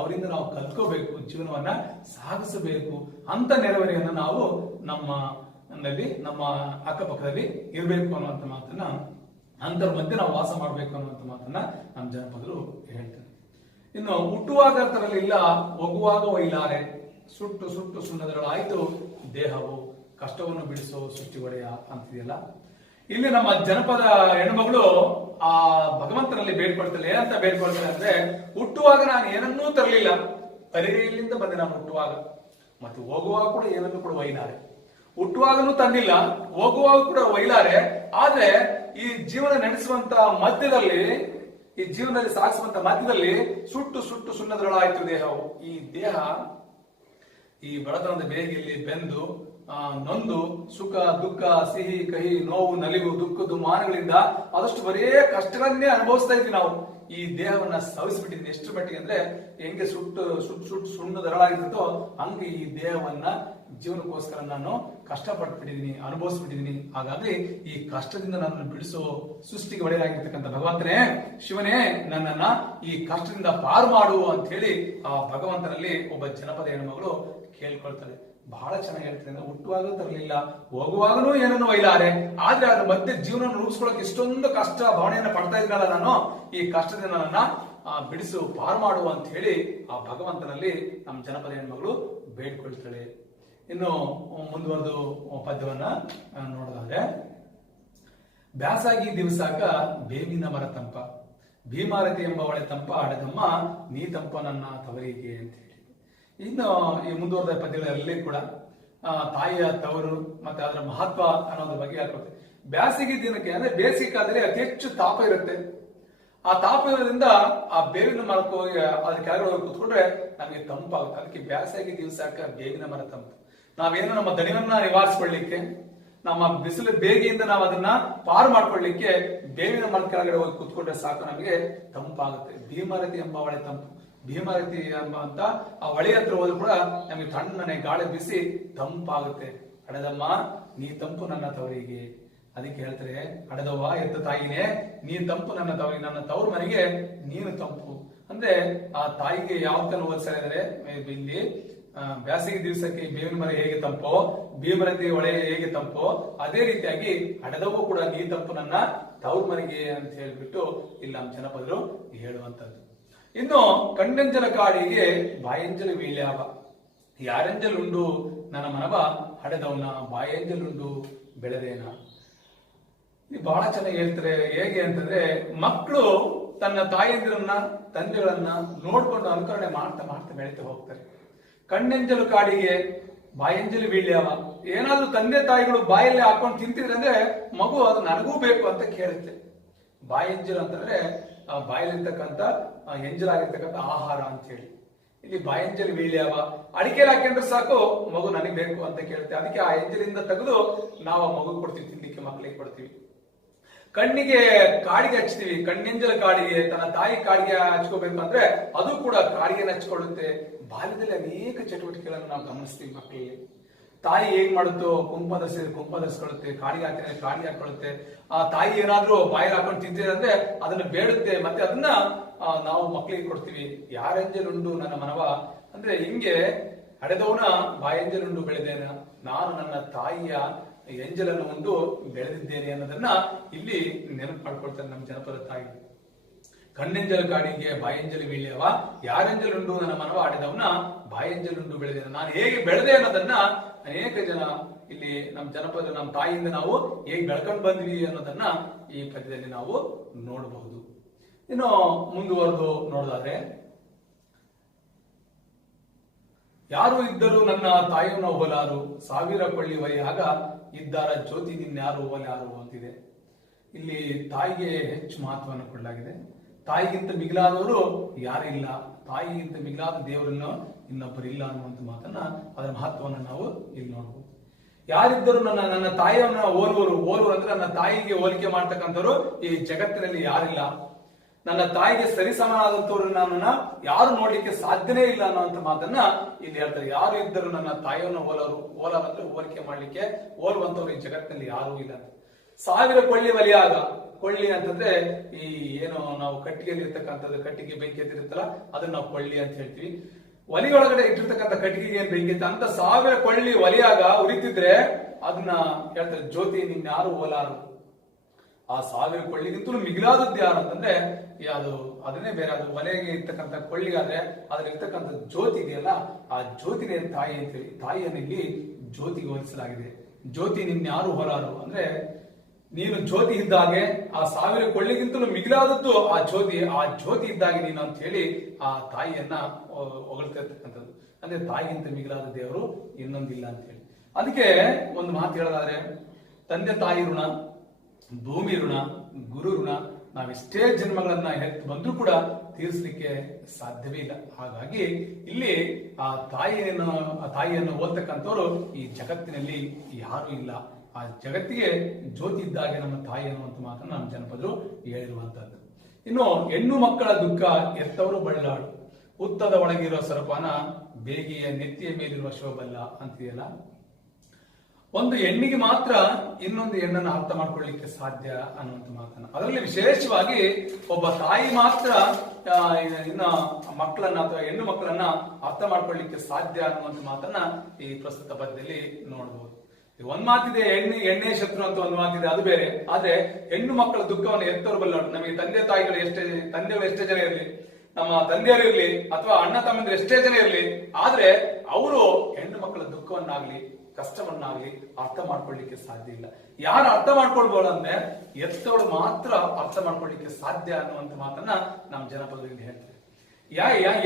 ಅವರಿಂದ ನಾವು ಕಲ್ತ್ಕೋಬೇಕು, ಜೀವನವನ್ನ ಸಾಗಿಸಬೇಕು. ಅಂತ ನೆರೆಹೊರೆಯನ್ನ ನಾವು ನಮ್ಮ ಅಕ್ಕಪಕ್ಕದಲ್ಲಿ ಇರಬೇಕು ಅನ್ನುವಂಥ ಮಾತನ್ನ, ಅಂತರ ಮಧ್ಯೆ ನಾವು ವಾಸ ಮಾಡಬೇಕು ಅನ್ನುವಂಥ ಮಾತನ್ನ ನಮ್ಮ ಜನಪದರು ಹೇಳ್ತಾರೆ. ಇನ್ನು ಹುಟ್ಟುವಾಗ ತರಲಿಲ್ಲ, ಒಗುವಾಗ ಒಯ್ಲಾರೆ, ಸುಟ್ಟು ಸುಟ್ಟು ಸುಣ್ಣದಗಳಾಯ್ತು ದೇಹವು, ಕಷ್ಟವನ್ನು ಬಿಡಿಸೋ ಸೃಷ್ಟಿ ಒಡೆಯ ಅಂತಿದೆಯಲ್ಲ. ಇಲ್ಲಿ ನಮ್ಮ ಜನಪದ ಹೆಣ್ಮಗಳು ಆ ಭಗವಂತನಲ್ಲಿ ಬೇಡ್ಕೊಳ್ತಾಳೆ. ಏನಂತ ಬೇಡ್ಕೊಳ್ತಾಳೆ ಅಂದ್ರೆ, ಹುಟ್ಟುವಾಗ ನಾನು ಏನನ್ನೂ ತರಲಿಲ್ಲ, ಪರಿಗೆಯಿಂದ ಬಂದೆ ನಾನು ಹುಟ್ಟುವಾಗ, ಮತ್ತೆ ಹೋಗುವಾಗ ಕೂಡ ಏನನ್ನೂ ಕೂಡ ಒಯ್ಲಾರೆ. ಹುಟ್ಟುವಾಗಲೂ ತಂದಿಲ್ಲ, ಹೋಗುವಾಗ ಕೂಡ ಒಯ್ಲಾರೆ. ಆದ್ರೆ ಈ ಜೀವನ ನಡೆಸುವಂತ ಮಧ್ಯದಲ್ಲಿ, ಈ ಜೀವನದಲ್ಲಿ ಸಾಗಿಸುವಂತ ಮಧ್ಯದಲ್ಲಿ ಸುಟ್ಟು ಸುಟ್ಟು ಸುಣ್ಣದೊಳಾಯ್ತು ದೇಹವು. ಈ ದೇಹ ಈ ಬಡತನದ ಬೇಗಿಯಲ್ಲಿ ಬೆಂದು ನೊಂದು ಸುಖ ದುಃಖ ಸಿಹಿ ಕಹಿ ನೋವು ನಲಿವು ದುಃಖದ ಮಾನಗಳಿಂದ ಆದಷ್ಟು ಬರೇ ಕಷ್ಟಗಳನ್ನೇ ಅನುಭವಿಸ್ತಾ ಇದ್ವಿ ನಾವು. ಈ ದೇಹವನ್ನ ಸವಿಸ್ಬಿಟ್ಟಿದ್ದೀನಿ. ಎಷ್ಟು ಮಟ್ಟಿಗೆ ಅಂದ್ರೆ ಹೆಂಗೆ ಸುಟ್ಟು ಸುಟ್ಟು ಸುಟ್ಟು ಸುಣ್ಣದರಳಾಗಿರುತ್ತೋ ಹಂಗೆ ಈ ದೇಹವನ್ನ ಜೀವನಕ್ಕೋಸ್ಕರ ನಾನು ಕಷ್ಟಪಟ್ಬಿಟ್ಟಿದ್ದೀನಿ, ಅನುಭವಿಸ್ಬಿಟ್ಟಿದ್ದೀನಿ. ಹಾಗಾಗಿ ಈ ಕಷ್ಟದಿಂದ ನನ್ನನ್ನು ಬಿಡಿಸೋ ಸೃಷ್ಟಿಗೆ ಒಡೆಯಾಗಿರ್ತಕ್ಕಂಥ ಭಗವಂತನೇ, ಶಿವನೇ, ನನ್ನನ್ನ ಈ ಕಷ್ಟದಿಂದ ಪಾರು ಮಾಡು ಅಂತ ಹೇಳಿ ಆ ಭಗವಂತನಲ್ಲಿ ಒಬ್ಬ ಜನಪದ ಹೆಣ್ಮಗಳು ಕೇಳ್ಕೊಳ್ತಾಳೆ. ಬಹಳ ಚೆನ್ನಾಗಿ ಹೇಳ್ತಾರೆ. ಹುಟ್ಟುವಾಗಲೂ ತರಲಿಲ್ಲ, ಹೋಗುವಾಗಲೂ ಏನನ್ನು ಒಯ್ಲಾರೆ, ಆದ್ರೆ ಅದ್ರ ಮಧ್ಯೆ ಜೀವನ ರೂಪಿಸ್ಕೊಳಕ್ ಇಷ್ಟೊಂದು ಕಷ್ಟ ಭಾವನೆಯನ್ನ ಪಡ್ತಾ ಇದ್ನಲ್ಲ ನಾನು, ಈ ಕಷ್ಟದಿಂದ ನನ್ನ ಬಿಡಿಸು, ಪಾರು ಮಾಡು ಅಂತ ಹೇಳಿ ಆ ಭಗವಂತನಲ್ಲಿ ನಮ್ಮ ಜನಪದ ಹೆಣ್ಮಗಳು ಬೇಡ್ಕೊಳ್ತಾಳೆ. ಇನ್ನು ಮುಂದುವರೆದು ಪದ್ಯವನ್ನ ನೋಡೋದಾದ್ರೆ, ಬ್ಯಾಸಾಗಿ ದಿವಸಾಕ ಬೇವಿನ ಮರ ತಂಪ, ಭೀಮಾರತಿ ಎಂಬ ಒಳೆ ತಂಪ ಆಡದಮ್ಮ ನೀ ತಂಪ ನನ್ನ ತವರಿಗೆ ಅಂತ ಹೇಳಿ. ಇನ್ನು ಈ ಮುಂದುವರೆದ ಪದ್ಯಗಳಲ್ಲಿ ಕೂಡ ತಾಯಿಯ ತವರು ಮತ್ತೆ ಅದರ ಮಹತ್ವ ಅನ್ನೋದ್ರ ಬಗ್ಗೆ ಹೇಳ್ಕೊಡ್ತೇವೆ. ಬ್ಯಾಸಿಗೆ ದಿನಕ್ಕೆ ಅಂದ್ರೆ ಬೇಸಿಗೆ ಕಾಲದಲ್ಲಿ ಅತಿ ಹೆಚ್ಚು ತಾಪ ಇರುತ್ತೆ. ಆ ತಾಪ ಇರೋದ್ರಿಂದ ಆ ಬೇವಿನ ಮರಕ್ಕೆ ಹೋಗಿ ಅದ್ರ ಕೆಳಗಡೆ ಹೋಗಿ ಕೂತ್ಕೊಂಡ್ರೆ ನಮಗೆ ತಂಪಾಗುತ್ತೆ. ಅದಕ್ಕೆ ಬ್ಯಾಸಿಗೆ ದಿವಸಕ್ಕ ಬೇವಿನ ಮರ ತಂಪು. ನಾವೇನು ನಮ್ಮ ದಣಿವನ್ನ ನಿವಾರಿಸ್ಕೊಳ್ಳಿಕ್ಕೆ, ನಮ್ಮ ಬಿಸಿಲು ಬೇಗೆಯಿಂದ ನಾವು ಅದನ್ನ ಪಾರು ಮಾಡ್ಕೊಳ್ಳಿಕ್ಕೆ ಬೇವಿನ ಮರದ ಕೆಳಗಡೆ ಹೋಗಿ ಕೂತ್ಕೊಂಡ್ರೆ ಸಾಕು, ನಮಗೆ ತಂಪಾಗುತ್ತೆ. ಭೀಮರತಿ ಎಂಬ ಒಳೆ ತಂಪು, ಭೀಮರತಿ ಎಂಬ ಅಂತ ಆ ಹೊಳೆ ಹತ್ರ ಹೋದ್ರು ಕೂಡ ನಮಗೆ ತಣ್ಣನೆ ಗಾಳಿ ಬೀಸಿ ತಂಪಾಗುತ್ತೆ. ಅಡದಮ್ಮ ನೀ ತಂಪು ನನ್ನ ತವರಿಗೆ. ಅದಕ್ಕೆ ಹೇಳ್ತಾರೆ, ಅಡದವ್ವ ಎತ್ತ ತಾಯಿನೇ ನೀ ತಂಪು ನನ್ನ ತವರಿಗೆ, ನನ್ನ ತವರು ಮನೆಗೆ ನೀನು ತಂಪು. ಅಂದ್ರೆ ಆ ತಾಯಿಗೆ ಯಾವ ತರ ಹೋಲಿಸ್ತಾ ಇದ್ದಾರೆ ಇಲ್ಲಿ, ಬ್ಯಾಸಿಗೆ ದಿವಸಕ್ಕೆ ಬೇವಿನ ಮರ ಹೇಗೆ ತಂಪೋ, ಭೀಮರತಿ ಹೊಳೆ ಹೇಗೆ ತಂಪೋ, ಅದೇ ರೀತಿಯಾಗಿ ಅಡದವ್ವ ಕೂಡ ನೀ ತಂಪು ನನ್ನ ತವ್ರ ಮನೆಗೆ ಅಂತ ಹೇಳ್ಬಿಟ್ಟು ಇಲ್ಲಿ ನಮ್ಮ ಜನಪದರು ಹೇಳುವಂತದ್ದು. ಇನ್ನು ಕಣ್ಣಂಜಲ ಕಾಡಿಗೆ ಬಾಯಂಜಲ ವೀಳ್ಯಾವ, ಯಾರಂಜಲುಂಡು ನನ್ನ ಮನವ ಹಡೆದವನ ಬಾಯಂಜಲುಂಡು ಬೆಳೆದೇನ. ಇದು ಬಹಳ ಚೆನ್ನಾಗಿ ಹೇಳ್ತಾರೆ. ಹೇಗೆ ಅಂತಂದ್ರೆ, ಮಕ್ಕಳು ತನ್ನ ತಾಯಂದಿರನ್ನ ತಂದೆಗಳನ್ನ ನೋಡ್ಕೊಂಡು ಅನುಕರಣೆ ಮಾಡ್ತಾ ಮಾಡ್ತಾ ಬೆಳೀತಾ ಹೋಗ್ತಾರೆ. ಕಣ್ಣಂಜಲು ಕಾಡಿಗೆ ಬಾಯಂಜಲು ವೀಳ್ಯಾವ, ಏನಾದ್ರೂ ತಂದೆ ತಾಯಿಗಳು ಬಾಯಲ್ಲಿ ಹಾಕೊಂಡು ತಿಂತಿದ್ರೆ ಅಂದ್ರೆ ಮಗು ಅದು ನನಗೂ ಬೇಕು ಅಂತ ಕೇಳುತ್ತೆ. ಬಾಯಂಜಲು ಅಂತಂದ್ರೆ ಬಾಯಲ್ಲಿರ್ತಕ್ಕಂಥ ಎಂಜಲಾಗಿರ್ತಕ್ಕಂಥ ಆಹಾರ ಅಂತ ಹೇಳಿ. ಇಲ್ಲಿ ಬಾಯಂಜಲಿ ವೀಳ್ಯಾವ, ಅಡಿಕೆಲಿ ಹಾಕೊಂಡ್ರೆ ಸಾಕು ಮಗು ನನಗೆ ಬೇಕು ಅಂತ ಕೇಳುತ್ತೆ. ಅದಕ್ಕೆ ಆ ಎಂಜಲಿಂದ ತೆಗೆದು ನಾವು ಆ ಮಗು ಕೊಡ್ತೀವಿ, ತಿನ್ಲಿಕ್ಕೆ ಮಕ್ಕಳಿಗೆ ಕೊಡ್ತೀವಿ. ಕಣ್ಣಿಗೆ ಕಾಡಿಗೆ ಹಚ್ತೀವಿ, ಕಣ್ಣೆಂಜಲ ಕಾಡಿಗೆ, ತನ್ನ ತಾಯಿ ಕಾಡಿಗೆ ಹಚ್ಕೋಬೇಕು ಅಂದ್ರೆ ಅದು ಕೂಡ ಕಾಡಿಗೆ ಹಚ್ಕೊಳ್ಳುತ್ತೆ. ಬಾಲ್ಯದಲ್ಲಿ ಅನೇಕ ಚಟುವಟಿಕೆಗಳನ್ನು ನಾವು ಗಮನಿಸ್ತೀವಿ ಮಕ್ಕಳಿಗೆ. ತಾಯಿ ಹೇಗ್ ಮಾಡುತ್ತೋ ಕುಂಕುಮ ಧರಿಸ್ಕೊಳ್ಳುತ್ತೆ, ಕಾಡಿಗೆ ಹಾಕಿದ್ರೆ ಕಾಡಿಗೆ ಹಾಕೊಳ್ಳುತ್ತೆ. ಆ ತಾಯಿ ಏನಾದ್ರೂ ಬಾಯಿಗೆ ಹಾಕೊಂಡು ತಿಂತಿದೆ ಅಂದ್ರೆ ಅದನ್ನ ಬೇಡುತ್ತೆ, ಮತ್ತೆ ಅದನ್ನ ನಾವು ಮಕ್ಕಳಿಗೆ ಕೊಡ್ತೀವಿ. ಯಾರೆಂಜಲುಂಡು ನನ್ನ ಮನವ ಅಂದ್ರೆ ಹಿಂಗೆ ಹಡೆದವನ ಬಾಯಂಜಲುಂಡು ಬೆಳೆದೇನ, ನಾನು ನನ್ನ ತಾಯಿಯ ಎಂಜಲನ್ನು ಉಂಡು ಬೆಳೆದಿದ್ದೇನೆ ಅನ್ನೋದನ್ನ ಇಲ್ಲಿ ನೆನಪು ಮಾಡ್ಕೊಳ್ತಾರೆ ನಮ್ಮ ಜನಪದ ತಾಯಿ. ಕಣ್ಣೆಂಜಲು ಕಾಡಿಗೆ ಬಾಯಂಜಲು ವೀಳ್ಯವ, ಯಾರೆಂಜಲುಂಡು ನನ್ನ ಮನವ ಆಡಿದವನ ಬಾಯಂಜಲುಂಡು ಬೆಳೆದೇನ. ನಾನು ಹೇಗೆ ಬೆಳೆದೆ ಅನ್ನೋದನ್ನ ಅನೇಕ ಜನ ಇಲ್ಲಿ ನಮ್ಮ ಜನಪದ, ನಮ್ಮ ತಾಯಿಯಿಂದ ನಾವು ಹೇಗೆ ಬೆಳ್ಕೊಂಡು ಬಂದ್ವಿ ಅನ್ನೋದನ್ನ ಈ ಪದ್ಯದಲ್ಲಿ ನಾವು ನೋಡಬಹುದು. ಇನ್ನು ಮುಂದುವರೆದು ನೋಡೋದಾದ್ರೆ, ಯಾರು ಇದ್ದರೂ ನನ್ನ ತಾಯಿಯನ್ನ ಹೋಲಾರು, ಸಾವಿರ ಕೊಳ್ಳಿ ವರಿಯಾಗ ಇದ್ದಾರ ಜ್ಯೋತಿ ನಿನ್ಯಾರು ಹೋಲಾರು ಅಂತಿದೆ. ಇಲ್ಲಿ ತಾಯಿಗೆ ಹೆಚ್ಚು ಮಹತ್ವವನ್ನು ಕೊಡಲಾಗಿದೆ. ತಾಯಿಗಿಂತ ಮಿಗಿಲಾದವರು ಯಾರಿಲ್ಲ, ತಾಯಿಗಿಂತ ಮಿಗಿಲಾದ ದೇವರನ್ನು ಇನ್ನೊಬ್ಬರಿಲ್ಲ ಅನ್ನುವಂಥ ಮಾತನ್ನ, ಅದರ ಮಹತ್ವವನ್ನು ನಾವು ಇಲ್ಲಿ ನೋಡಬಹುದು. ಯಾರಿದ್ದರೂ ನನ್ನ ತಾಯಿಯನ್ನ ಹೋಲುವರು ಅಂದ್ರೆ ನನ್ನ ತಾಯಿಗೆ ಹೋಲಿಕೆ ಮಾಡ್ತಕ್ಕಂಥವ್ರು ಈ ಜಗತ್ತಿನಲ್ಲಿ ಯಾರಿಲ್ಲ. ನನ್ನ ತಾಯಿಗೆ ಸರಿಸಮನಾದಂತವ್ರು ನನ್ನನ್ನ ಯಾರು ನೋಡ್ಲಿಕ್ಕೆ ಸಾಧ್ಯನೇ ಇಲ್ಲ ಅನ್ನುವಂಥ ಮಾತನ್ನ ಇಲ್ಲಿ ಹೇಳ್ತಾರೆ. ಯಾರು ಇದ್ದರೂ ನನ್ನ ತಾಯಿಯನ್ನು ಹೋಲವಂದ್ರೆ ಹೋಲಿಕೆ ಮಾಡ್ಲಿಕ್ಕೆ ಹೋಲುವಂತವ್ರು ಈ ಜಗತ್ತಿನಲ್ಲಿ ಯಾರೂ ಇಲ್ಲ. ಸಾವಿರ ಕೊಳ್ಳಿ ವಲಿಯಾಗ, ಕೊಳ್ಳಿ ಅಂತಂದ್ರೆ ಈ ಏನು ನಾವು ಕಟ್ಟಿಗೆಯಲ್ಲಿ ಇರ್ತಕ್ಕಂಥದ್ದು, ಕಟ್ಟಿಗೆ ಬೆಂಕಿ ಎತ್ತಿರುತ್ತಲ್ಲ ಅದನ್ನ ನಾವು ಕೊಳ್ಳಿ ಅಂತ ಹೇಳ್ತೀವಿ. ಒಲಿ ಒಳಗಡೆ ಇಟ್ಟಿರ್ತಕ್ಕಂಥ ಕಟ್ಟಿಗೆಗೆ ಏನ್ ಬೆಂಕಿ ಅಂತ ಸಾವಿರ ಕೊಳ್ಳಿ ಒಲಿಯಾಗ ಉರಿತಿದ್ರೆ ಅದನ್ನ ಹೇಳ್ತಾರೆ ಜ್ಯೋತಿ ನಿನ್ಯಾರು ಹೋಲಾರು. ಆ ಸಾವಿರ ಕೊಳ್ಳಿಗಿಂತಲೂ ಮಿಗಿಲಾದದ್ದು ಯಾರು ಅಂತಂದ್ರೆ ಅದು ಅದನ್ನೇ ಬೇರೆ. ಅದು ಒಲೆಗೆ ಇರ್ತಕ್ಕಂಥ ಕೊಳ್ಳಿಗಾದ್ರೆ ಅದ್ರಲ್ಲಿ ಇರ್ತಕ್ಕಂಥ ಜ್ಯೋತಿ ಇದೆಯಲ್ಲ, ಆ ಜ್ಯೋತಿನೇ ತಾಯಿ ಅಂತೇಳಿ ತಾಯಿಯನ್ನು ಇಲ್ಲಿ ಜ್ಯೋತಿಗೆ ಹೋಲಿಸಲಾಗಿದೆ. ಜ್ಯೋತಿ ನಿನ್ಯಾರು ಹೋಲಾರು ಅಂದ್ರೆ ನೀನು ಜ್ಯೋತಿ ಇದ್ದಾಗೆ, ಆ ಸಾವಿರ ಕೊಳ್ಳಿಗಿಂತಲೂ ಮಿಗಿಲಾದದ್ದು ಆ ಜ್ಯೋತಿ ಇದ್ದಾಗೆ ನೀನು ಅಂತ ಹೇಳಿ ಆ ತಾಯಿಯನ್ನ ಹೊಗಳ್ತಾ ಇರ್ತಕ್ಕಂಥದ್ದು. ಅಂದ್ರೆ ತಾಯಿಗಿಂತ ಮಿಗಿಲಾದ ದೇವರು ಇನ್ನೊಂದಿಲ್ಲ ಅಂತ ಹೇಳಿ. ಅದಕ್ಕೆ ಒಂದು ಮಾತು ಹೇಳೋದಾದ್ರೆ, ತಂದೆ ತಾಯಿ ಋಣ ಭೂಮಿ ಋಣ, ಗುರು ಋಣ ನಾವೆಷ್ಟೇ ಜನ್ಮಗಳನ್ನ ಎತ್ತು ಬಂದ್ರೂ ಕೂಡ ತೀರಿಸಲಿಕ್ಕೆ ಸಾಧ್ಯವೇ ಇಲ್ಲ. ಹಾಗಾಗಿ ಇಲ್ಲಿ ಆ ತಾಯಿಯನ್ನು ಹೋಲ್ತಕ್ಕಂಥವ್ರು ಈ ಜಗತ್ತಿನಲ್ಲಿ ಯಾರು ಇಲ್ಲ. ಆ ಜಗತ್ತಿಗೆ ಜ್ಯೋತಿ ಇದ್ದಾಗೆ ನಮ್ಮ ತಾಯಿ ಅನ್ನುವಂಥ ಮಾತನ್ನು ನಮ್ಮ ಜನಪದರು ಹೇಳಿರುವಂತದ್ದು. ಇನ್ನು ಹೆಣ್ಣು ಮಕ್ಕಳ ದುಃಖ ಎತ್ತವರು ಬಳ್ಳಾಡು, ಹುತ್ತದ ಒಳಗಿರುವ ಸರಪಾನ ಬೇಗೆಯ ನೆತ್ತಿಯ ಮೇಲಿರುವ ಶೋಭಲ್ಲ ಅಂತಿದೆಯಲ್ಲ. ಒಂದು ಹೆಣ್ಣಿಗೆ ಮಾತ್ರ ಇನ್ನೊಂದು ಹೆಣ್ಣನ್ನು ಅರ್ಥ ಮಾಡ್ಕೊಳ್ಳಿಕ್ಕೆ ಸಾಧ್ಯ ಅನ್ನುವಂಥ ಮಾತನ್ನ, ಅದರಲ್ಲಿ ವಿಶೇಷವಾಗಿ ಒಬ್ಬ ತಾಯಿ ಮಾತ್ರ ಇನ್ನ ಮಕ್ಕಳನ್ನ ಅಥವಾ ಹೆಣ್ಣು ಮಕ್ಕಳನ್ನ ಅರ್ಥ ಮಾಡ್ಕೊಳ್ಳಿಕ್ಕೆ ಸಾಧ್ಯ ಅನ್ನುವಂಥ ಮಾತನ್ನ ಈ ಪ್ರಸ್ತುತ ಪದ್ಯದಲ್ಲಿ ನೋಡಬಹುದು. ಒಂದ್ ಮಾತಿದೆ, ಎಣ್ಣೆ ಶತ್ರು ಅಂತ ಒಂದು ಮಾತಿದೆ, ಅದು ಬೇರೆ. ಆದ್ರೆ ಹೆಣ್ಣು ಮಕ್ಕಳ ದುಃಖವನ್ನು ಎತ್ತವರು ಬಲ್ಲ. ನಮಗೆ ತಂದೆಗಳು ಎಷ್ಟೇ ಜನ ಇರಲಿ, ನಮ್ಮ ತಂದೆಯರು ಇರ್ಲಿ ಅಥವಾ ಅಣ್ಣ ತಮ್ಮಂದಿರು ಎಷ್ಟೇ ಜನ ಇರಲಿ, ಆದ್ರೆ ಅವರು ಹೆಣ್ಣು ಮಕ್ಕಳ ದುಃಖವನ್ನಾಗ್ಲಿ ಕಷ್ಟವನ್ನಾಗ್ಲಿ ಅರ್ಥ ಮಾಡ್ಕೊಳ್ಳಿಕ್ಕೆ ಸಾಧ್ಯ ಇಲ್ಲ. ಯಾರು ಅರ್ಥ ಮಾಡ್ಕೊಳ್ಬಹುದು ಅಂದ್ರೆ ಎತ್ತವಳು ಮಾತ್ರ ಅರ್ಥ ಮಾಡ್ಕೊಳ್ಳಿಕ್ಕೆ ಸಾಧ್ಯ ಅನ್ನುವಂಥ ಮಾತನ್ನ ನಮ್ಮ ಜನಪದದಲ್ಲಿ ಹೇಳ್ತಾರೆ.